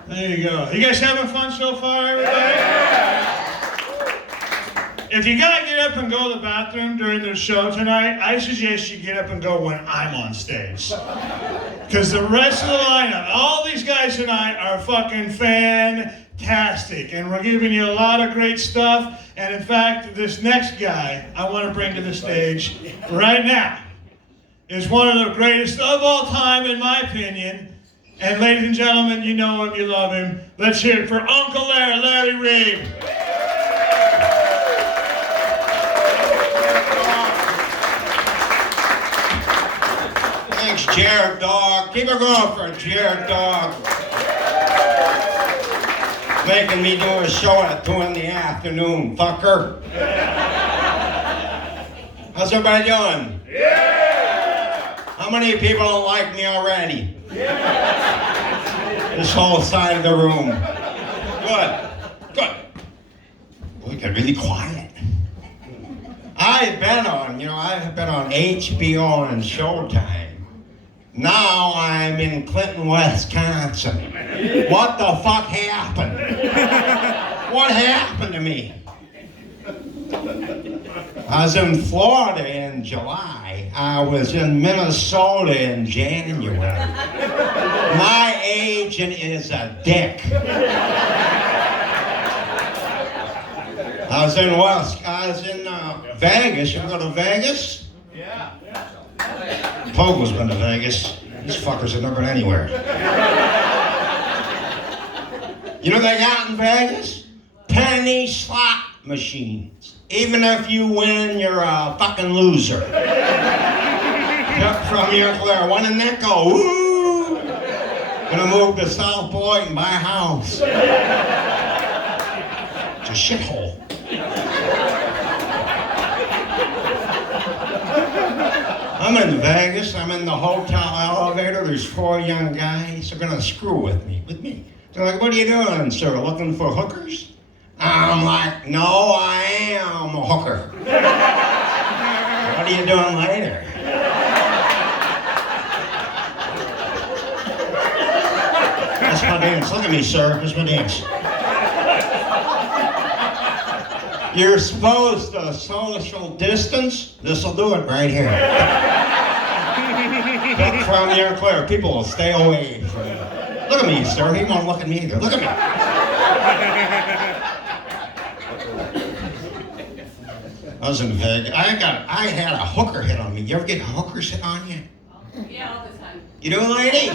There you go. You guys having fun so far, everybody? If you gotta get up and go to the bathroom during the show tonight, I suggest you get up and go when I'm on stage. Because the rest of the lineup, all these guys tonight are fucking fantastic. And we're giving you a lot of great stuff. And in fact, this next guy I want to bring to the stage right now is one of the greatest of all time, in my opinion. And ladies and gentlemen, you know him, you love him. Let's hear it for Uncle Larry, Larry Reed. Thanks, Jared Dog. Keep it going for Jared Dog. Making me do a show at 2 in the afternoon, fucker. How's everybody doing? Yeah! How many people don't like me already? Yeah! This whole side of the room. Good. Good. We got really quiet. I've been on HBO and Showtime. Now I'm in Clinton, Wisconsin. What the fuck happened? What happened to me? I was in Florida in July. I was in Minnesota in January. My agent is a dick. I was in Vegas. You ever go to Vegas? Yeah. Pogo's been to Vegas. These fuckers have never been anywhere. You know what they got in Vegas? Penny slot machines. Even if you win, you're a fucking loser. Up from your clear, one in nickel, woo! Gonna move to South Point and buy a house. It's a shithole. I'm in Vegas, I'm in the hotel elevator, there's 4 young guys, they're gonna screw with me. They're like, what are you doing, sir, looking for hookers? I'm like, no, I am a hooker. What are you doing later? That's my dance, look at me, sir, that's my dance. You're supposed to social distance. This'll do it right here. Look from your clear. People will stay away from you. Look at me, sir. He won't look at me either. Look at me. I was in Vegas. I had a hooker hit on me. You ever get hookers hit on you? Yeah, all the time. You do, lady?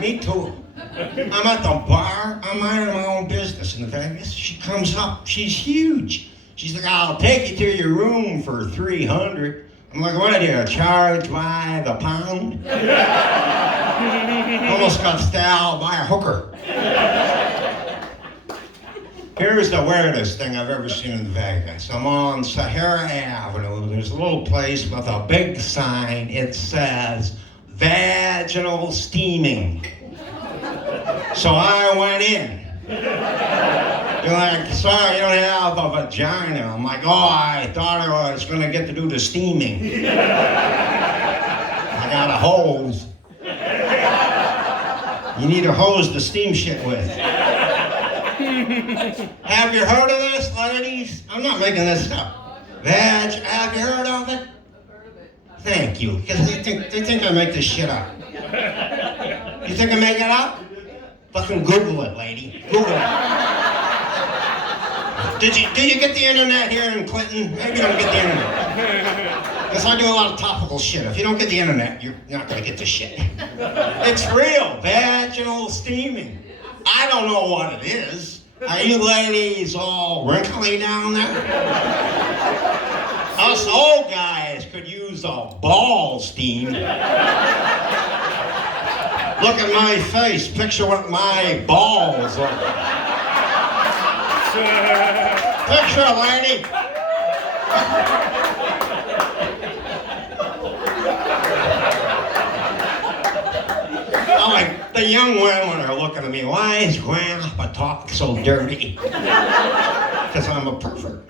Me too. I'm at the bar, I'm minding my own business in Vegas. She comes up, she's huge. She's like, I'll take you to your room for $300. I'm like, what do you charge by the pound? Almost got stabbed by a hooker. Here's the weirdest thing I've ever seen in Vegas. I'm on Sahara Avenue. There's a little place with a big sign. It says, vaginal steaming. So I went in. You're like, sorry, you don't have a vagina. I'm like, oh, I thought I was going to get to do the steaming. I got a hose. You need a hose to steam shit with. Have you heard of this, ladies? I'm not making this up. Have you heard of it? Thank you, because they think I make this shit up. You think I make it up? Fucking Google it, lady. Google it. Did you get the internet here in Clinton? Maybe you don't get the internet. Because I do a lot of topical shit. If you don't get the internet, you're not going to get the shit. It's real. Vaginal steaming. I don't know what it is. Are you ladies all wrinkly down there? Us old guys could use a ball steam. Look at my face. Picture what my balls look like. Picture, lady. Like the young women are looking at me. Why is Grandpa talk so dirty? Because I'm a pervert.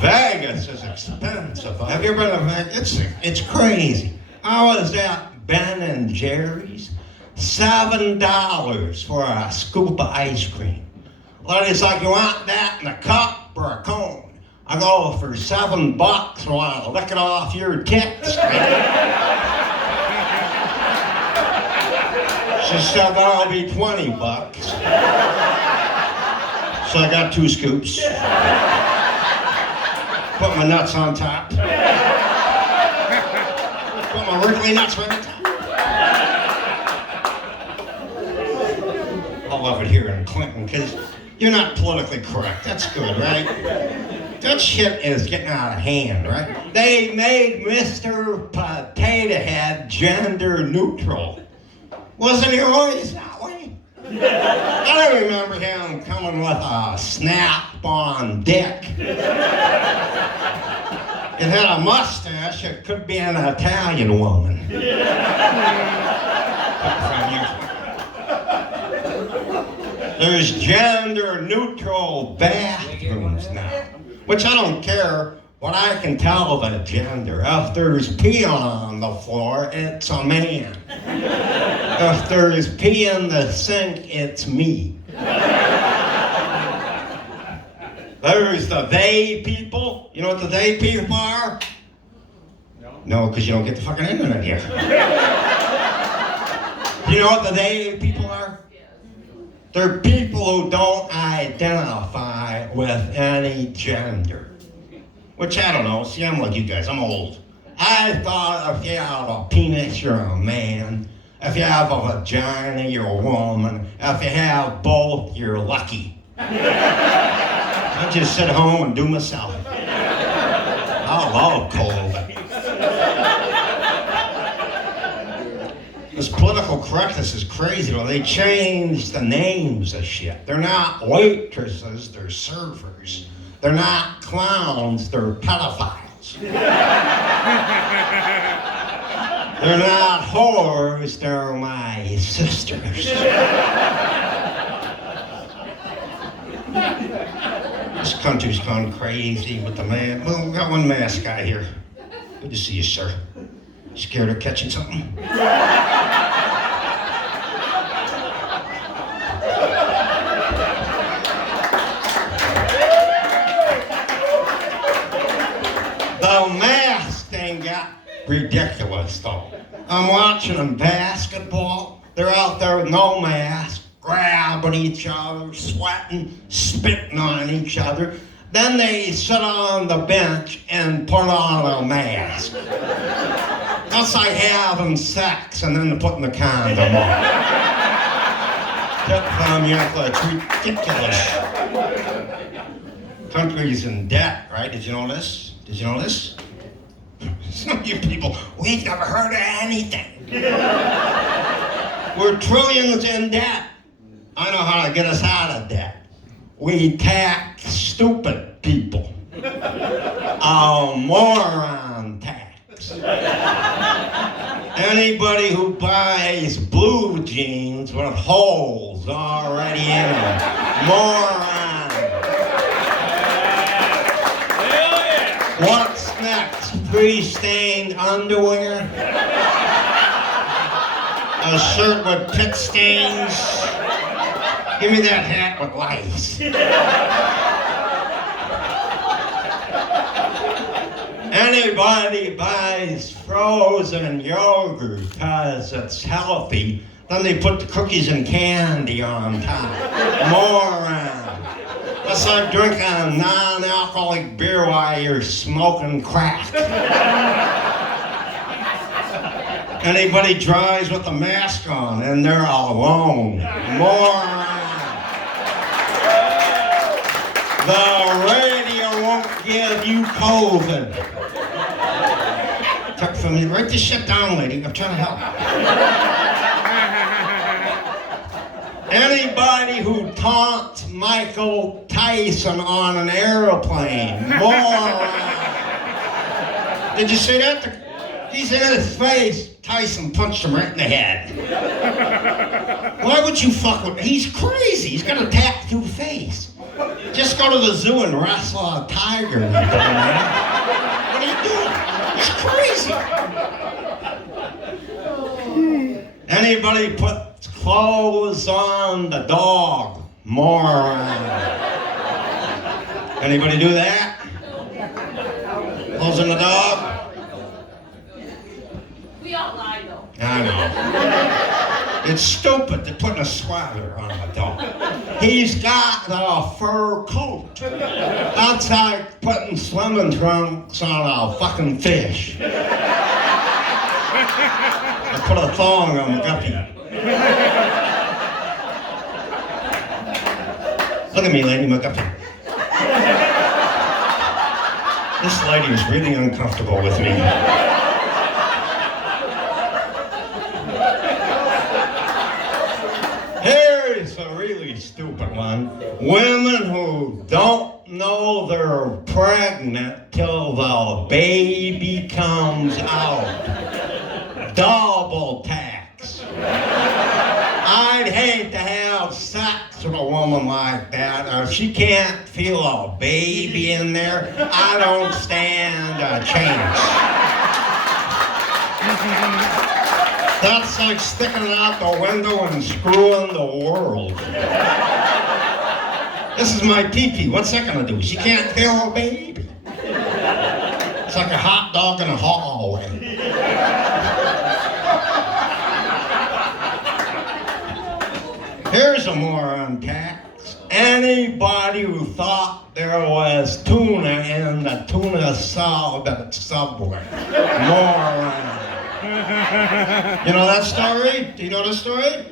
Vegas is expensive. Have you ever been to Vegas? It's crazy. I was at Ben and Jerry's. $7 for a scoop of ice cream. Lady's like, you want that in a cup or a cone? I go for $7 while I lick it off your tits. She said that'll be $20. So I got 2 scoops. Put my nuts on top. Put my wrinkly nuts right on top. I love it here in Clinton because you're not politically correct. That's good, right? That shit is getting out of hand, right? They made Mr. Potato Head gender neutral. Wasn't he always that way? I don't remember him coming with a snap-on dick. It had a mustache. It could be an Italian woman. There's gender-neutral bathrooms now, which I don't care what I can tell the gender. If there's pee on the floor, it's a man. If there's pee in the sink, it's me. There's the they people. You know what the they people are? No, because you don't get the fucking internet here. You know what the they people are? They're people who don't identify with any gender. Which I don't know. See, I'm like you guys. I'm old. I thought if you had a penis, you're a man. If you have a vagina, you're a woman. If you have both, you're lucky. I just sit home and do myself. I love cold. This political correctness is crazy. Well, they changed the names of shit. They're not waitresses, they're servers. They're not clowns, they're pedophiles. They're not whores, they're my sisters. This country's gone crazy with the man. Well, we got one mask guy here. Good to see you, sir. Scared of catching something? The mask thing got ridiculous, though. I'm watching them basketball. They're out there with no mask, grabbing each other, sweating, spitting on each other. Then they sit on the bench and put on a mask. That's like having sex and then putting the condom on. That's ridiculous. Country's in debt, right? Did you know this? Did you know this? Some of you people, we've never heard of anything. We're trillions in debt. I know how to get us out of debt. We tax stupid people. A moron tax. Anybody who buys blue jeans with holes already in them. Moron. What's next? Free-stained underwear? A shirt with pit stains? Give me that hat with lice. Anybody buys frozen yogurt because it's healthy, then they put the cookies and candy on top. Moron. That's like drinking a non-alcoholic beer while you're smoking crack. Anybody drives with a mask on and they're alone. Moron. The radio won't give you COVID. Took from me. Write this shit down, lady. I'm trying to help. Anybody who taunts Michael Tyson on an airplane. Moron. Did you see that? He's in his face. Tyson punched him right in the head. Why would you fuck with him? He's crazy. He's got a tattooed face. Just go to the zoo and wrestle a tiger. What are you doing? It's crazy. Anybody put clothes on the dog? Moron. Anybody do that? Clothes on the dog? We all lie though. I know. It's stupid to put a sweater on a dog. He's got a fur coat. That's like putting swimming trunks on a fucking fish. I put a thong on the guppy. Look at me, Lady McGuffey. This lady is really uncomfortable with me. Here's a really stupid one. Women who don't know they're pregnant till the baby comes out. Double tax. I'd hate to have sex with a woman like that. If she can't feel a baby in there, I don't stand a chance. That's like sticking out the window and screwing the world. This is my pee-pee. What's that gonna do? She can't feel a baby. It's like a hot dog in a hallway. Here's a moron tax. Anybody who thought there was tuna in the tuna sub at Subway. Moron. You know that story? Do you know the story?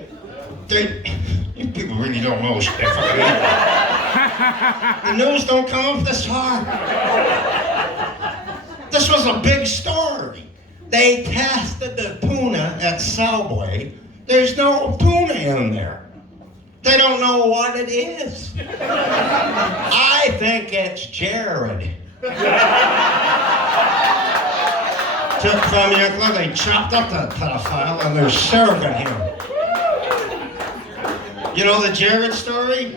You people really don't know shit. The news don't come up this far. This was a big story. They tested the tuna at Subway. There's no tuna in there. They don't know what it is. I think it's Jared. Took from your club, they chopped up that pedophile and they're serving him. You know the Jared story?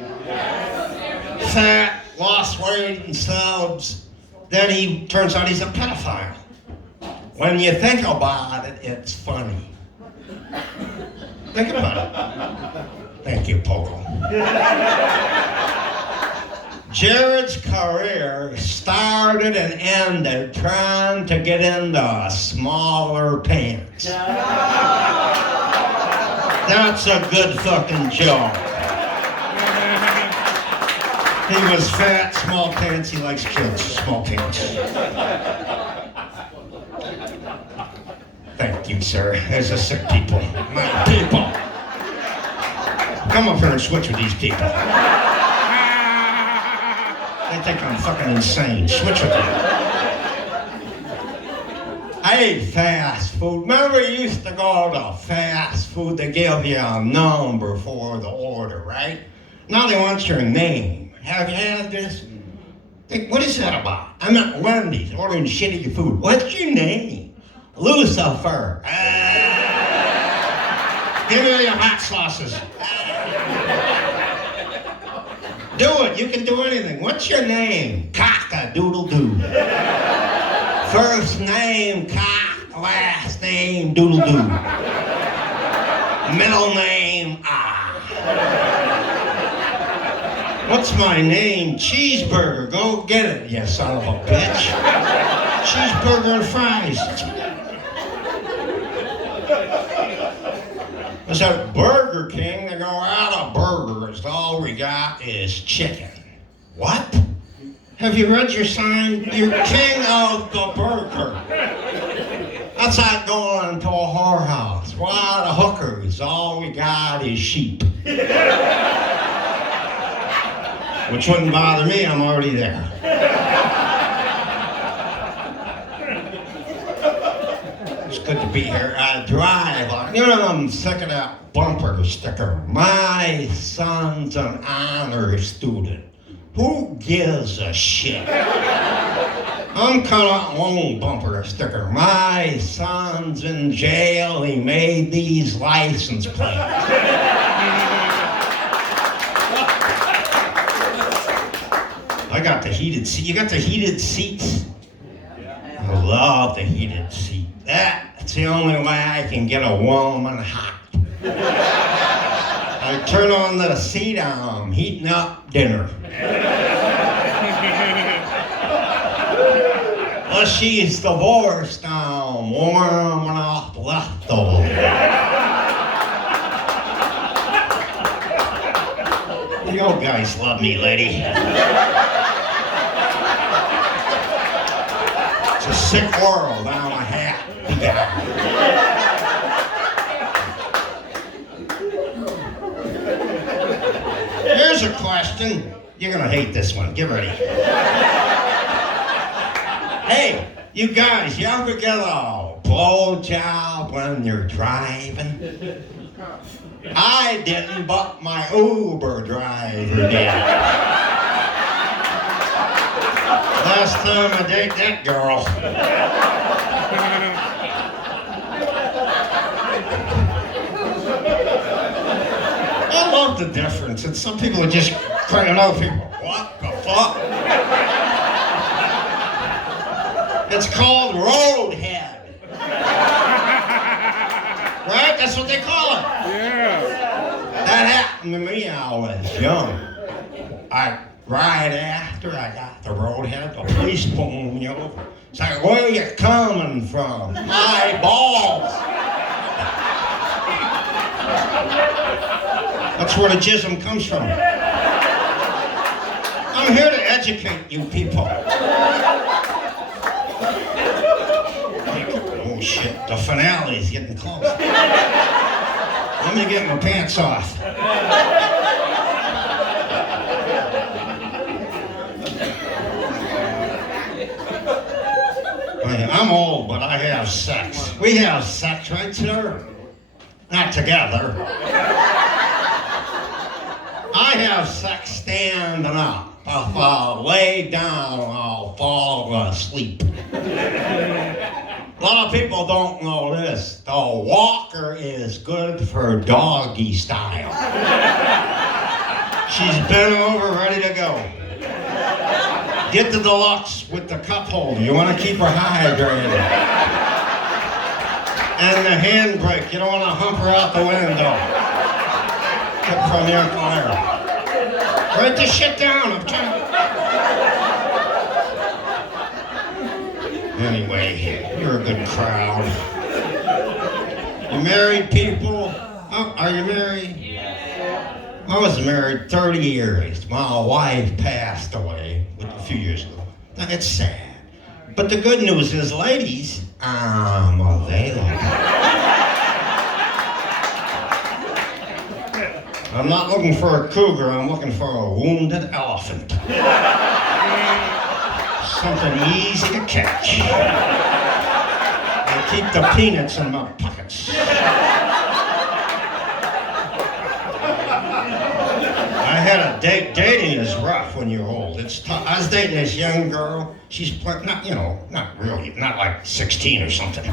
Fat, lost weight and subs. Then he turns out he's a pedophile. When you think about it, it's funny. Think about it. Thank you, Pogo. Jared's career started and ended trying to get into smaller pants. That's a good fucking joke. He was fat, small pants, he likes kids, small pants. Thank you, sir. There's the sick people. My people. Come up here and switch with these people. They think I'm fucking insane. Switch with them. I ate fast food. Remember you used to go to fast food, they give you a number for the order, right? Now they want your name. Have you had this? What is that about? I'm at Wendy's ordering shitty food. What's your name? Lucifer. Give me your hot sauces. Do it. You can do anything. What's your name? Cock-a-doodle-doo. First name, cock. Last name, doodle-doo. Middle name, What's my name? Cheeseburger. Go get it, you son of a bitch. Cheeseburger and fries. It's at Burger King. They go out of burgers. All we got is chicken. What? Have you read your sign? You're king of the burger. That's like going to a whorehouse. Why the hookers? All we got is sheep. Which wouldn't bother me, I'm already there. It's good to be here. I drive on, I'm sick of that bumper sticker. My son's an honor student. Who gives a shit? I'm kind of own bumper sticker. My son's in jail, he made these license plates. I got the heated seat. You got the heated seats? I love the heated seat. That's the only way I can get a woman hot. I turn on the seat, I'm heating up dinner. Well, she's divorced, I'm warming up leftovers. You guys love me, lady. It's a sick world, I'm a happy guy. Here's a question. You're gonna hate this one. Get ready. Hey, you guys, you ever get a blowjob when you're driving? I didn't, but my Uber driver did. Last time I dated that girl. I love the difference. And some people are just crying out, people, what the fuck? It's called roadhead. Right? That's what they call it. Yeah. That happened to me when I was young. Right after I got the roadhead, the police pulled me over. It's like, where are you coming from? My balls. That's where the jism comes from. I'm here to educate you people. Oh shit, The finale's getting close. Let me get my pants off. I'm old, but I have sex. We have sex, right, sir? Not together. I have sex standing up. If I lay down, I'll fall asleep. A lot of people don't know this. The walker is good for doggy style. She's bent over, ready to go. Get the deluxe with the cup holder. You want to keep her hydrated. And the handbrake. You don't want to hump her out the window. Get from your fire. Write this shit down. I'm trying to... Anyway, you're a good crowd. You married people? Oh, are you married? I was married 30 years. My wife passed away a few years ago. It's sad. But the good news is, ladies, I'm available. I'm not looking for a cougar, I'm looking for a wounded elephant. Something easy to catch. I keep the peanuts in my pockets. I had a date. Dating is rough when you're old. It's tough. I was dating this young girl. She's not really, not like 16 or something.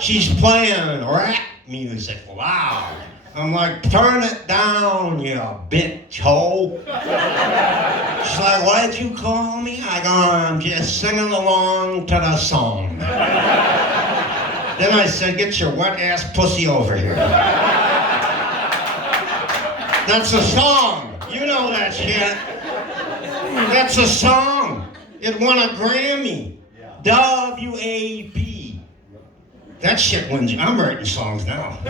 She's playing rap music loud. I'm like, turn it down, you bitch hole. She's like, what'd you call me? I go, I'm just singing along to the song. Then I said, get your wet ass pussy over here. That's a song. You know that shit. That's a song. It won a Grammy. W.A.B. That shit wins. I'm writing songs now.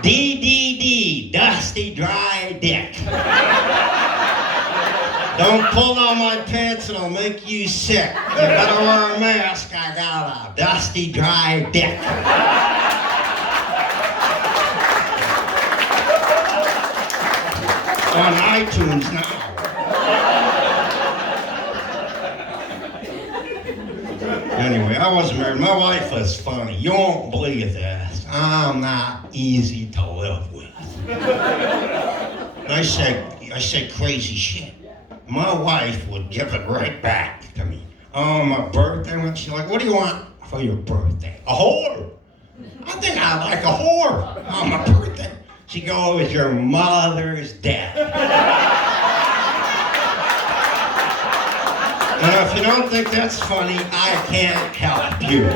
D, dusty, dry dick. Don't pull down my pants, it'll make you sick. You better wear a mask, I got a dusty, dry dick. On iTunes now. Anyway, I wasn't married. My wife was funny. You won't believe this. I'm not easy to live with. I said crazy shit. My wife would give it right back to me. Oh, my birthday, when she's like, what do you want for your birthday? A whore. I think I like a whore on my birthday. She goes, your mother's dead. And if you don't think that's funny, I can't help you.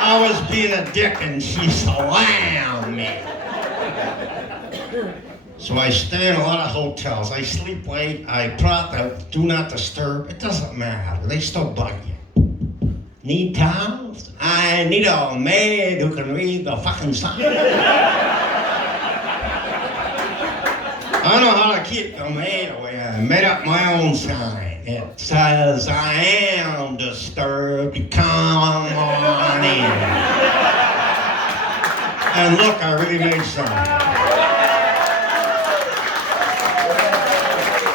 I was being a dick and she slammed me. So I stay in a lot of hotels. I sleep late. I put out the do not disturb. It doesn't matter. They still bug you. Need towels? I need a maid who can read the fucking sign. I know how to keep the maid away. I made up my own sign. It says, I am disturbed, come on in. And look, I really made some.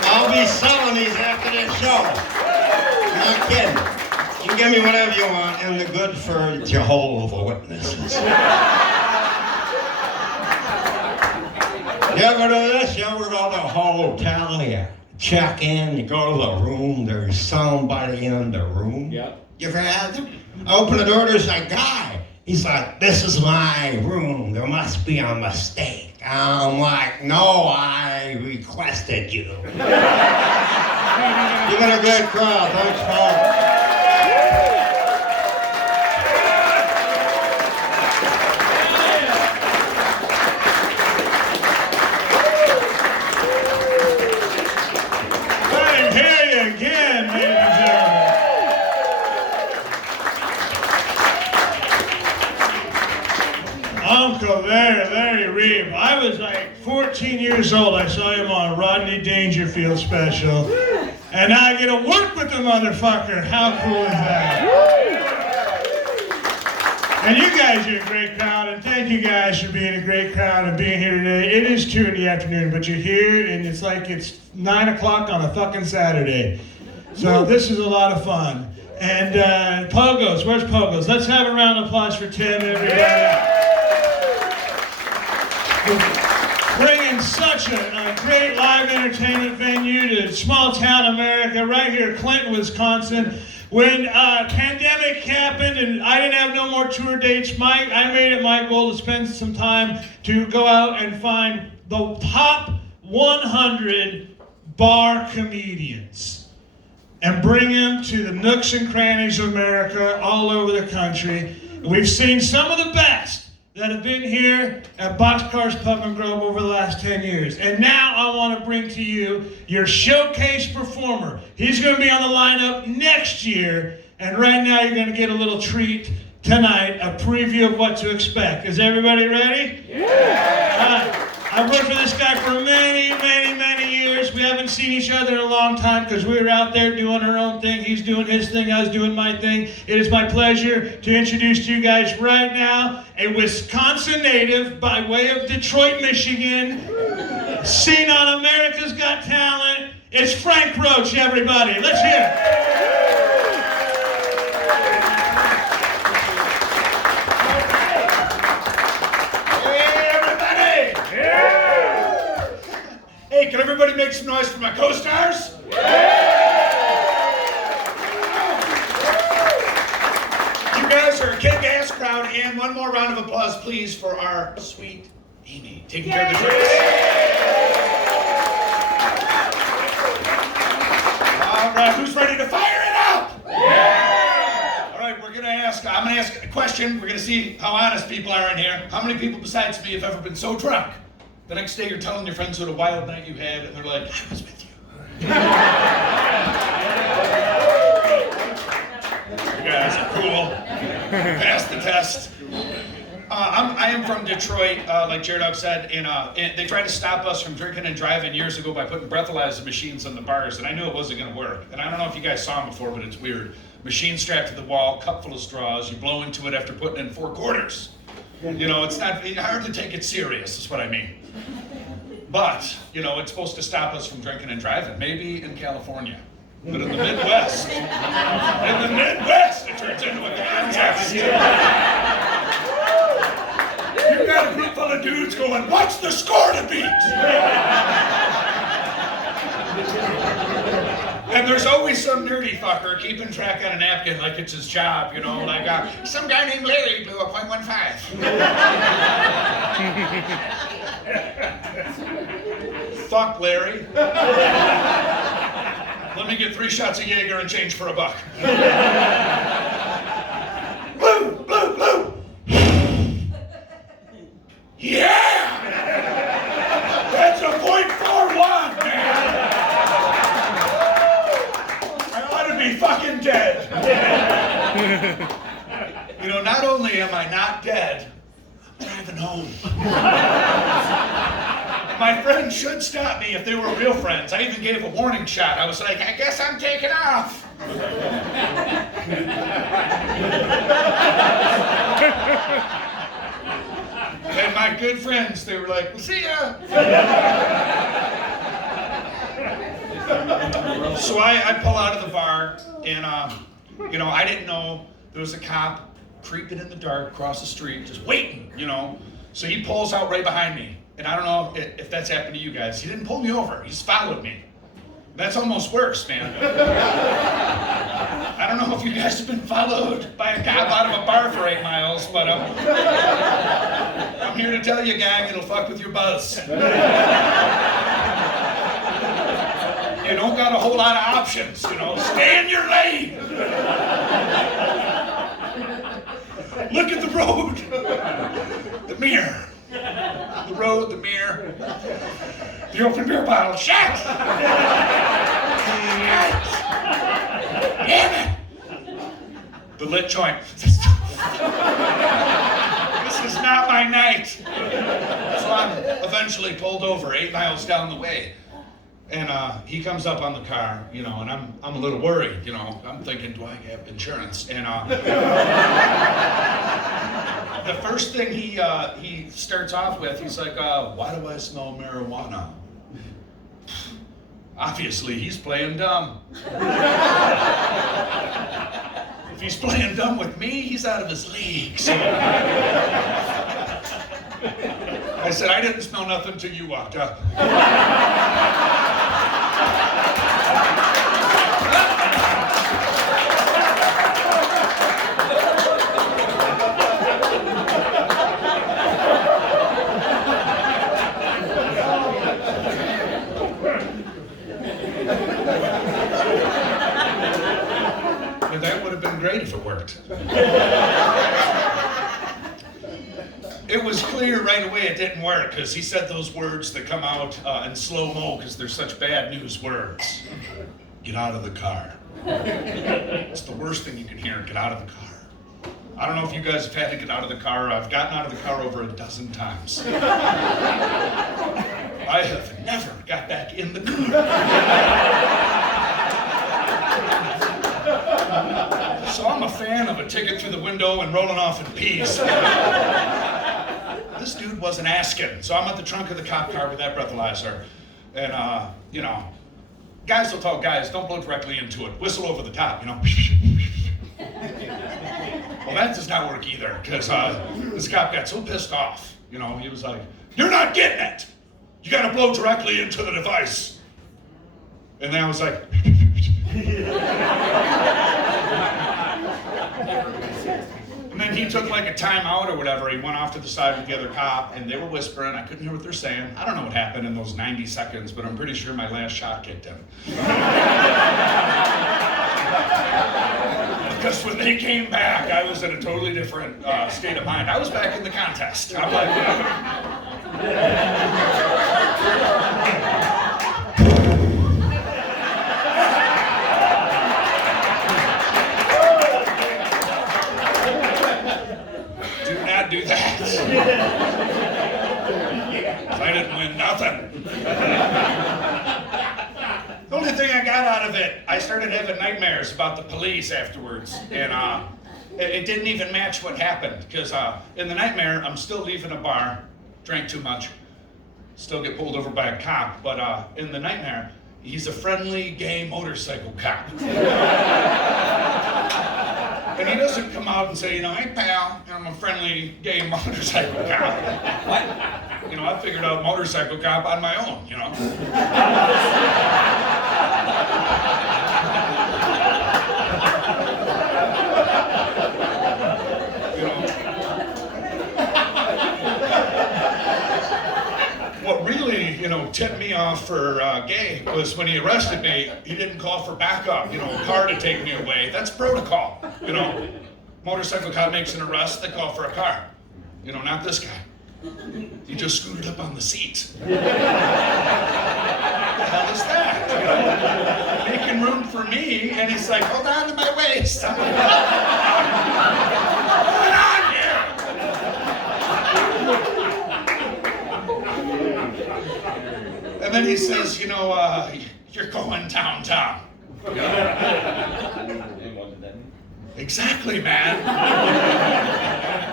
I'll be selling these after this show. Not kidding. You can give me whatever you want, and the good for Jehovah's Witnesses. You ever do this? You ever go to a hotel? You check in, you go to the room, there's somebody in the room. Yeah. You ever had them? I open the door, there's a guy. He's like, this is my room. There must be a mistake. I'm like, no, I requested you. You've been a good crowd. Thanks, Paul. Again, ladies and gentlemen. Uncle Larry Reeve. I was like 14 years old. I saw him on a Rodney Dangerfield special. And I get to work with the motherfucker. How cool is that? And you guys are a great crowd, and thank you guys for being a great crowd and being here today. It is 2 p.m, but you're here, and it's like it's 9 o'clock on a fucking Saturday. So this is a lot of fun. And Pogos, where's Pogos? Let's have a round of applause for Tim, everybody. Bringing such a great live entertainment venue to small town America, right here, Clinton, Wisconsin. When pandemic happened and I didn't have no more tour dates, I made it my goal to spend some time to go out and find the top 100 bar comedians and bring them to the nooks and crannies of America, all over the country. We've seen some of the best that have been here at Boxcars Pub and Grove over the last 10 years. And now I want to bring to you your showcase performer. He's going to be on the lineup next year, and right now you're going to get a little treat tonight, a preview of what to expect. Is everybody ready? Yeah! I've worked for this guy for many, many, many years. We haven't seen each other in a long time because we were out there doing our own thing. He's doing his thing, I was doing my thing. It is my pleasure to introduce to you guys right now a Wisconsin native by way of Detroit, Michigan, seen on America's Got Talent. It's Frank Roach, everybody. Let's hear it. Hey, can everybody make some noise for my co-stars? You guys are a kick-ass crowd, and one more round of applause, please, for our sweet Amy, taking care of the drinks. All right, who's ready to fire it up? All right, I'm gonna ask a question. We're gonna see how honest people are in here. How many people besides me have ever been so drunk the next day you're telling your friends what a wild night you had, and they're like, I was with you. You guys are cool. Pass the test. I am from Detroit, like Jared Dog said, and they tried to stop us from drinking and driving years ago by putting breathalyzer machines in the bars, and I knew it wasn't going to work. And I don't know if you guys saw them before, but it's weird. Machine strapped to the wall, cup full of straws, you blow into it after putting in 4 quarters. You know, it's hard to take it serious, is what I mean. But, you know, it's supposed to stop us from drinking and driving, maybe in California. But in the Midwest, it turns into a contest. You got a group full of dudes going, what's the score to beat? And there's always some nerdy fucker keeping track on a napkin like it's his job, you know, like some guy named Larry blew a .15. Fuck Larry. Let me get 3 shots of Jaeger and change for $1. Blue, blue, blue. Yeah! That's a .41, man! I ought to be fucking dead. You know, not only am I not dead, I'm driving home. My friends should stop me if they were real friends. I even gave a warning shot. I was like, I guess I'm taking off. And my good friends, they were like, we'll see ya. So I pull out of the bar, and you know, I didn't know there was a cop creeping in the dark across the street, just waiting, you know. So he pulls out right behind me, and I don't know if that's happened to you guys. He didn't pull me over, he just followed me. That's almost worse, man. I don't know if you guys have been followed by a cop out of a bar for 8 miles, but I'm here to tell you, gang, it'll fuck with your buzz. You don't got a whole lot of options, you know. Stay in your lane. Look at the road. The mirror. The road, the mirror. The open beer bottle. Shit! Damn it! The lit joint. This is not my night. So I'm eventually pulled over 8 miles down the way. And he comes up on the car, you know, and I'm a little worried, you know. I'm thinking, do I have insurance? And the first thing he starts off with, he's like, why do I smell marijuana? Obviously, he's playing dumb. If he's playing dumb with me, he's out of his league. So I said, I didn't smell nothing till you walked up. If it worked. It was clear right away it didn't work because he said those words that come out in slow-mo because they're such bad news words. Get out of the car. It's the worst thing you can hear, get out of the car. I don't know if you guys have had to get out of the car. I've gotten out of the car over 12 times. I have never got back in the car. So I'm a fan of a ticket through the window and rolling off in peace. This dude wasn't asking. So I'm at the trunk of the cop car with that breathalyzer. And, you know, guys will tell guys, don't blow directly into it. Whistle over the top, you know. Well, that does not work either, because this cop got so pissed off. You know, he was like, you're not getting it. You got to blow directly into the device. And then I was like, and then he took like a timeout or whatever. He went off to the side with the other cop, and they were whispering. I couldn't hear what they're saying. I don't know what happened in those 90 seconds, but I'm pretty sure my last shot kicked in. Because when they came back, I was in a totally different state of mind. I was back in the contest. I'm like, do that. I didn't win nothing. The only thing I got out of it, I started having nightmares about the police afterwards, and it didn't even match what happened, because in the nightmare, I'm still leaving a bar, drank too much, still get pulled over by a cop, but in the nightmare, he's a friendly gay motorcycle cop. And he doesn't come out and say, you know, hey pal, I'm a friendly gay motorcycle cop. You know, I figured out motorcycle cop on my own, you know. What really, you know, tipped me off for gay was when he arrested me, he didn't call for backup, you know, a car to take me away. That's protocol, you know. Motorcycle cop makes an arrest, they call for a car. You know, not this guy. He just scooted up on the seat. What the hell is that? You know, making room for me, and he's like, hold on to my waist. I'm like, what's going on here? And then he says, you know, you're going downtown. Exactly, man.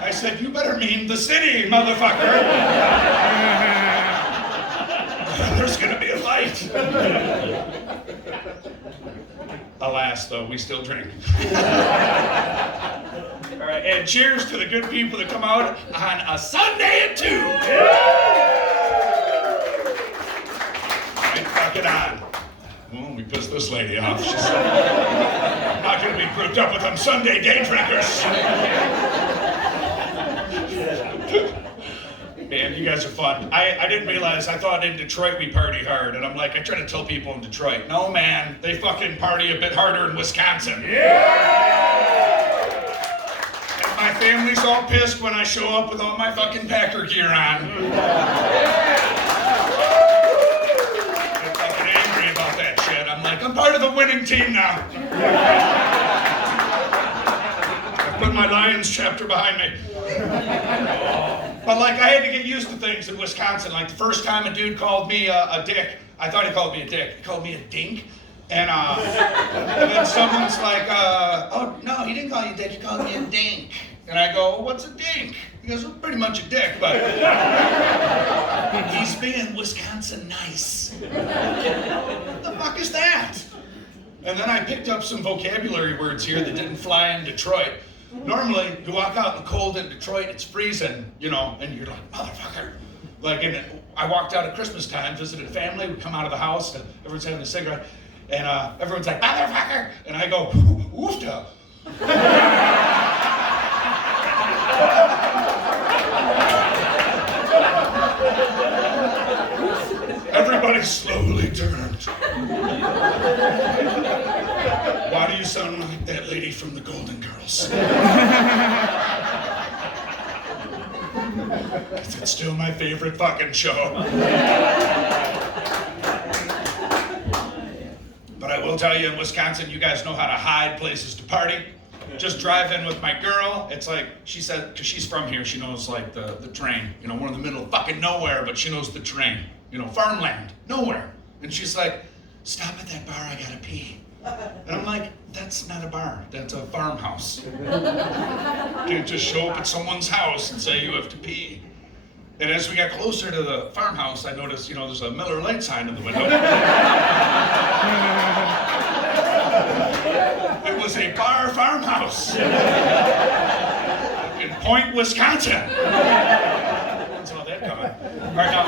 I said, you better mean the city, motherfucker. There's gonna be a fight. Alas, though, we still drink. All right, and cheers to the good people that come out on a Sunday at 2. Right, fuck it on. Well, we pissed this lady off. She's not going to be grouped up with them Sunday day drinkers. Man, you guys are fun. I didn't realize, I thought in Detroit we party hard, and I'm like, I try to tell people in Detroit, no man, they fucking party a bit harder in Wisconsin. And my family's all pissed when I show up with all my fucking Packer gear on. I'm like, I'm part of the winning team now. I put my Lions chapter behind me. But like, I had to get used to things in Wisconsin. Like the first time a dude called me a dick, I thought he called me a dick. He called me a dink. And then someone's like, oh, no, he didn't call you a dick. He called me a dink. And I go, well, what's a dink? He goes, well, pretty much a dick, but he's being Wisconsin nice. What the fuck is that? And then I picked up some vocabulary words here that didn't fly in Detroit. Normally, you walk out in the cold in Detroit, it's freezing, you know, and you're like, motherfucker. Like, I walked out at Christmas time, visited family, we come out of the house, and everyone's having a cigarette, and everyone's like, motherfucker! And I go, oofta. Everybody slowly turned. Why do you sound like that lady from the Golden Girls? It's still my favorite fucking show. But I will tell you, in Wisconsin, you guys know how to hide places to party. Just drive in with my girl. It's like, she said, because she's from here, she knows like the train. You know, we're in the middle of fucking nowhere, but she knows the train. You know, farmland, nowhere. And she's like, stop at that bar, I gotta pee. And I'm like, that's not a bar, that's a farmhouse. You just show up at someone's house and say you have to pee. And as we got closer to the farmhouse, I noticed, you know, there's a Miller Lite sign in the window. It was a bar farmhouse in Point, Wisconsin. Saw that coming. All right, now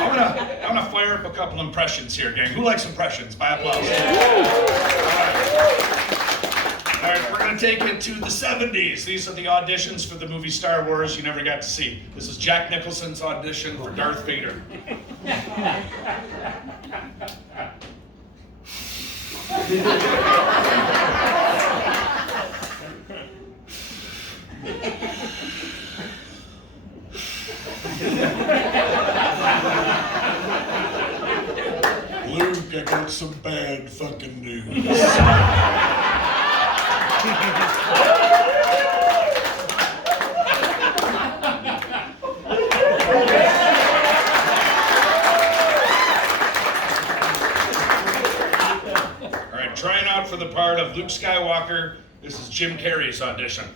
I'm gonna fire up a couple impressions here, gang. Who likes impressions? By applause. All right, we're gonna take it to the 70s. These are the auditions for the movie Star Wars you never got to see. This is Jack Nicholson's audition for Darth Vader. Luke, I got some bad fucking news. All right, trying out for the part of Luke Skywalker, this is Jim Carrey's audition.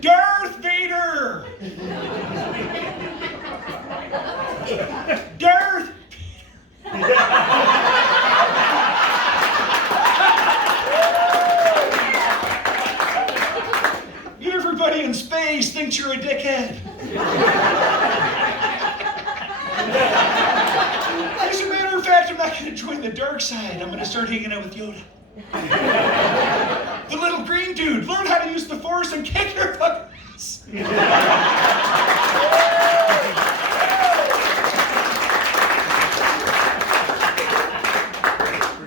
Darth Vader! Darth! Everybody in space thinks you're a dickhead. As a matter of fact, I'm not going to join the dark side. I'm going to start hanging out with Yoda. The little green dude, learn how to use the Force and kick your fucking ass.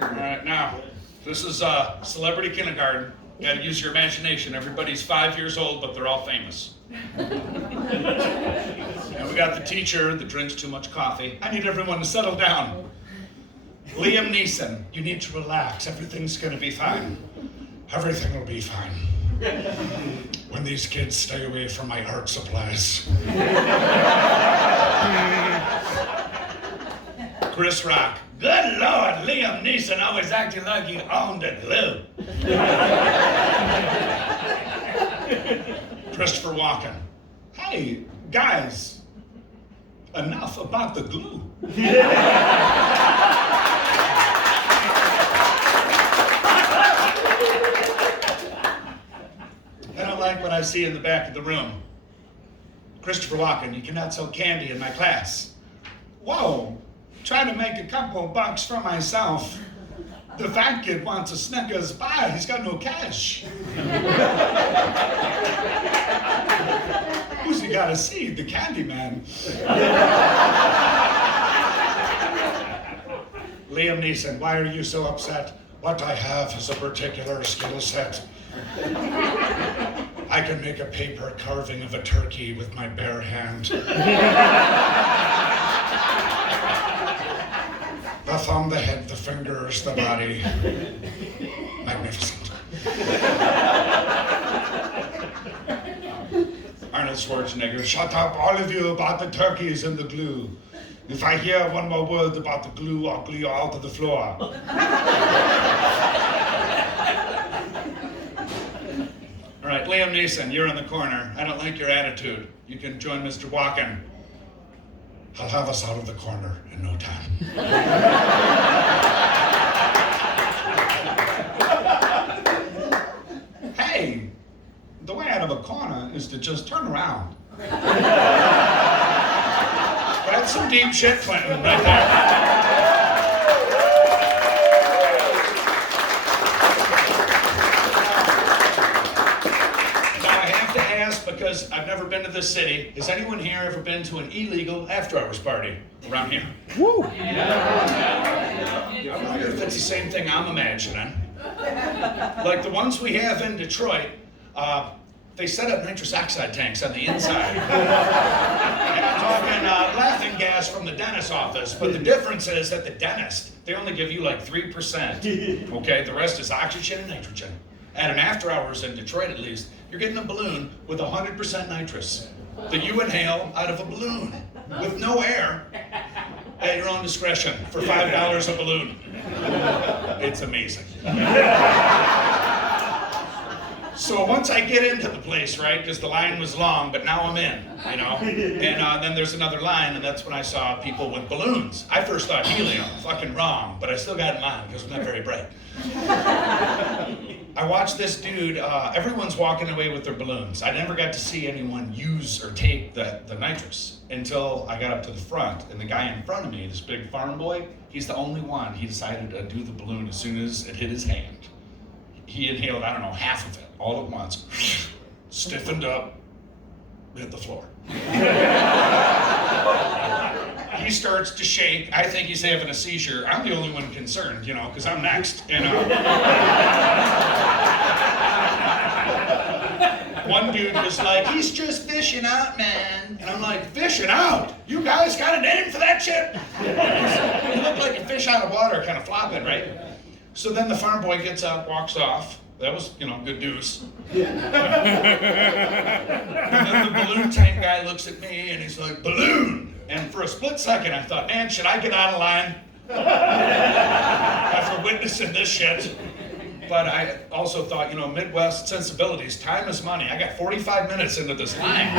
All right, now, this is Celebrity Kindergarten. You gotta use your imagination. Everybody's 5 years old, but they're all famous. And we got the teacher that drinks too much coffee. I need everyone to settle down. Liam Neeson, you need to relax. Everything's gonna be fine. Everything will be fine. When these kids stay away from my art supplies. Chris Rock. Good Lord, Liam Neeson always acting like he owned a glue. Christopher Walken. Hey, guys, enough about the glue. I don't like what I see in the back of the room. Christopher Walken, you cannot sell candy in my class. Whoa, trying to make a couple bucks for myself. The fat kid wants a Snickers bar, he's got no cash. Who's he gotta see? The candy man. Liam Neeson, why are you so upset? What I have is a particular skill set. I can make a paper carving of a turkey with my bare hand. The thumb, the head, the fingers, the body. Magnificent. Arnold Schwarzenegger. Shut up, all of you, about the turkeys and the glue. If I hear one more word about the glue, I'll glue you out of the floor. All right, Liam Neeson, you're in the corner. I don't like your attitude. You can join Mr. Walken. I'll have us out of the corner in no time. Hey, the way out of a corner is to just turn around. That's some deep shit, Clinton, right there. Because I've never been to this city. Has anyone here ever been to an illegal after-hours party around here? Woo! I wonder if it's the same thing I'm imagining. Like the ones we have in Detroit, they set up nitrous oxide tanks on the inside. And I'm talking laughing gas from the dentist's office, but the difference is that the dentist, they only give you like 3%. Okay, the rest is oxygen and nitrogen. At an after-hours in Detroit, at least, you're getting a balloon with 100% nitrous that you inhale out of a balloon with no air at your own discretion for $5 a balloon. It's amazing. So once I get into the place, right, because the line was long, but now I'm in, you know, and then there's another line, and that's when I saw people with balloons. I first thought helium, fucking wrong, but I still got in line because I'm not very bright. I watched this dude, everyone's walking away with their balloons. I never got to see anyone use or take the nitrous until I got up to the front, and the guy in front of me, this big farm boy, he's the only one. He decided to do the balloon as soon as it hit his hand. He inhaled, I don't know, half of it all at once, stiffened up, hit the floor. He starts to shake. I think he's having a seizure. I'm the only one concerned, you know, because I'm next. And one dude was like, he's just fishing out, man. And I'm like, fishing out? You guys got a name for that shit? He looked like a fish out of water, kind of flopping, right? So then the farm boy gets up, walks off. That was, you know, good news. And then the balloon tank guy looks at me and he's like, balloon! And for a split second I thought, man, should I get out of line? After witnessing this shit. But I also thought, you know, Midwest sensibilities, time is money. I got 45 minutes into this line.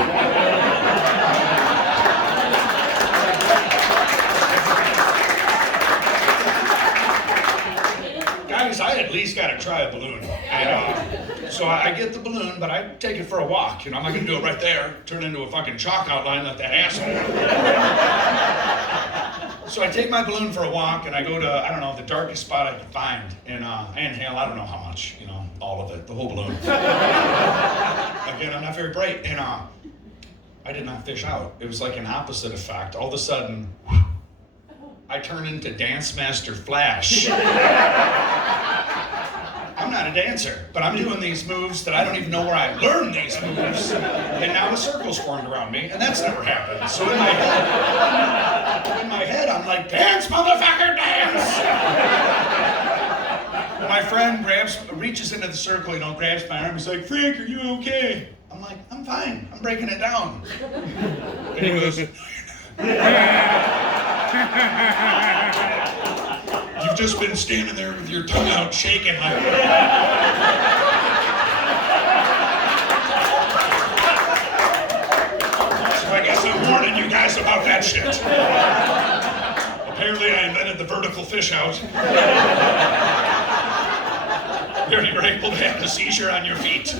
Guys, I at least got to try a balloon. And, so I get the balloon, but I take it for a walk. You know, I'm not going to do it right there, turn into a fucking chalk outline like that asshole. So I take my balloon for a walk, and I go to, I don't know, the darkest spot I can find. And I inhale, I don't know how much, you know, all of it, the whole balloon. Again, I'm not very bright. And I did not fish out. It was like an opposite effect. All of a sudden, I turn into Dance Master Flash. I'm not a dancer, but I'm doing these moves that I don't even know where I learned these moves. And now a circle's formed around me, and that's never happened. So in my head, I'm like, dance, motherfucker, dance! My friend reaches into the circle, you know, grabs my arm, he's like, Frank, are you okay? I'm like, I'm fine, I'm breaking it down. And he goes, no, you're not. You've just been standing there with your tongue out shaking like So I guess I'm warning you guys about that shit. Apparently I invented the vertical fish out. You're able to have a seizure on your feet.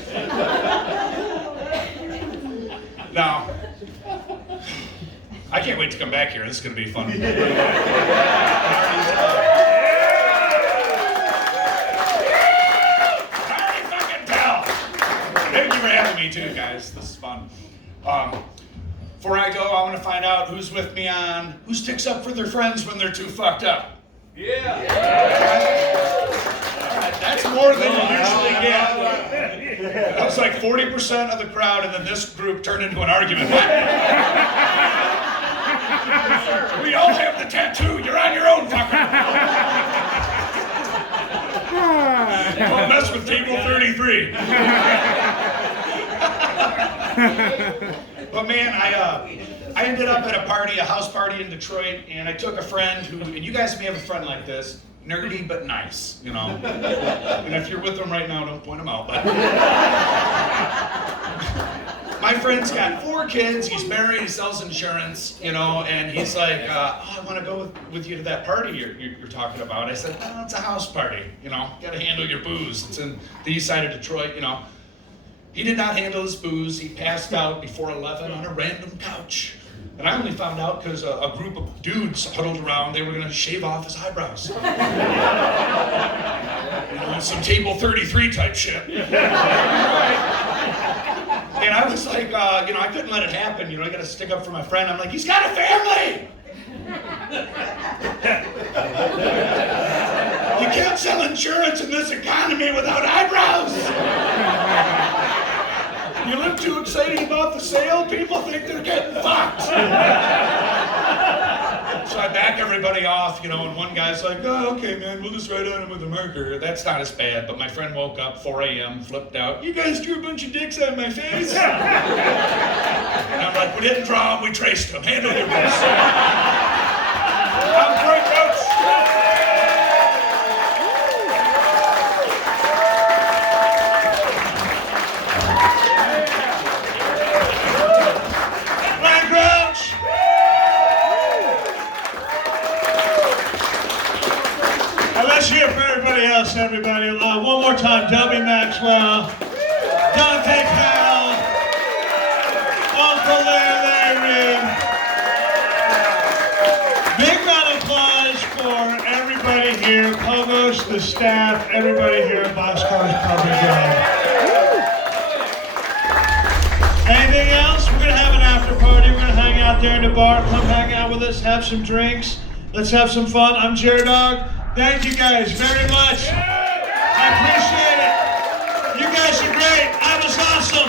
Now, I can't wait to come back here. This is going to be fun. I already fucking tell. Thank you for having me too, guys. This is fun. Before I go, I want to find out who's with me on who sticks up for their friends when they're too fucked up. Yeah. All right, that's more than you usually get. That was like 40% of the crowd, and then this group turned into an argument. We all have the tattoo. You're on your own, fucker. Don't mess with table 33. man, I ended up at a party, a house party in Detroit, and I took a friend who, and you guys may have a friend like this, nerdy but nice, you know. And if you're with them right now, don't point them out. But my friend's got 4 kids. He's married. He sells insurance, you know. And he's like, "Oh, I want to go with you to that party you're talking about." I said, "Oh, it's a house party, you know. Got to handle your booze. It's in the east side of Detroit, you know." He did not handle his booze. He passed out before 11 on a random couch. And I only found out because a group of dudes huddled around. They were going to shave off his eyebrows. You know, some table 33 type shit. And I was like, you know, I couldn't let it happen. You know, I got to stick up for my friend. I'm like, he's got a family. You can't sell insurance in this economy without eyebrows. You look too excited about the sale, people think they're getting fucked. So I back everybody off, you know, and one guy's like, "Oh, okay, man, we'll just write on him with a marker." That's not as bad, but my friend woke up 4 a.m., flipped out. "You guys drew a bunch of dicks on my face?" And I'm like, "We didn't draw them, we traced them. Handle your business." I'm Frank Roach. Let's hear for everybody else, everybody. One more time, Debbie Maxwell, Dante Powell, Uncle Larry. Big round of applause for everybody here, Pogos, the staff, everybody here at Boxcars Pub and Grill. Anything else? We're going to have an after party. We're going to hang out there in the bar. Come hang out with us, have some drinks. Let's have some fun. I'm Jared Dog. Thank you guys very much. I appreciate it. You guys are great. I was awesome.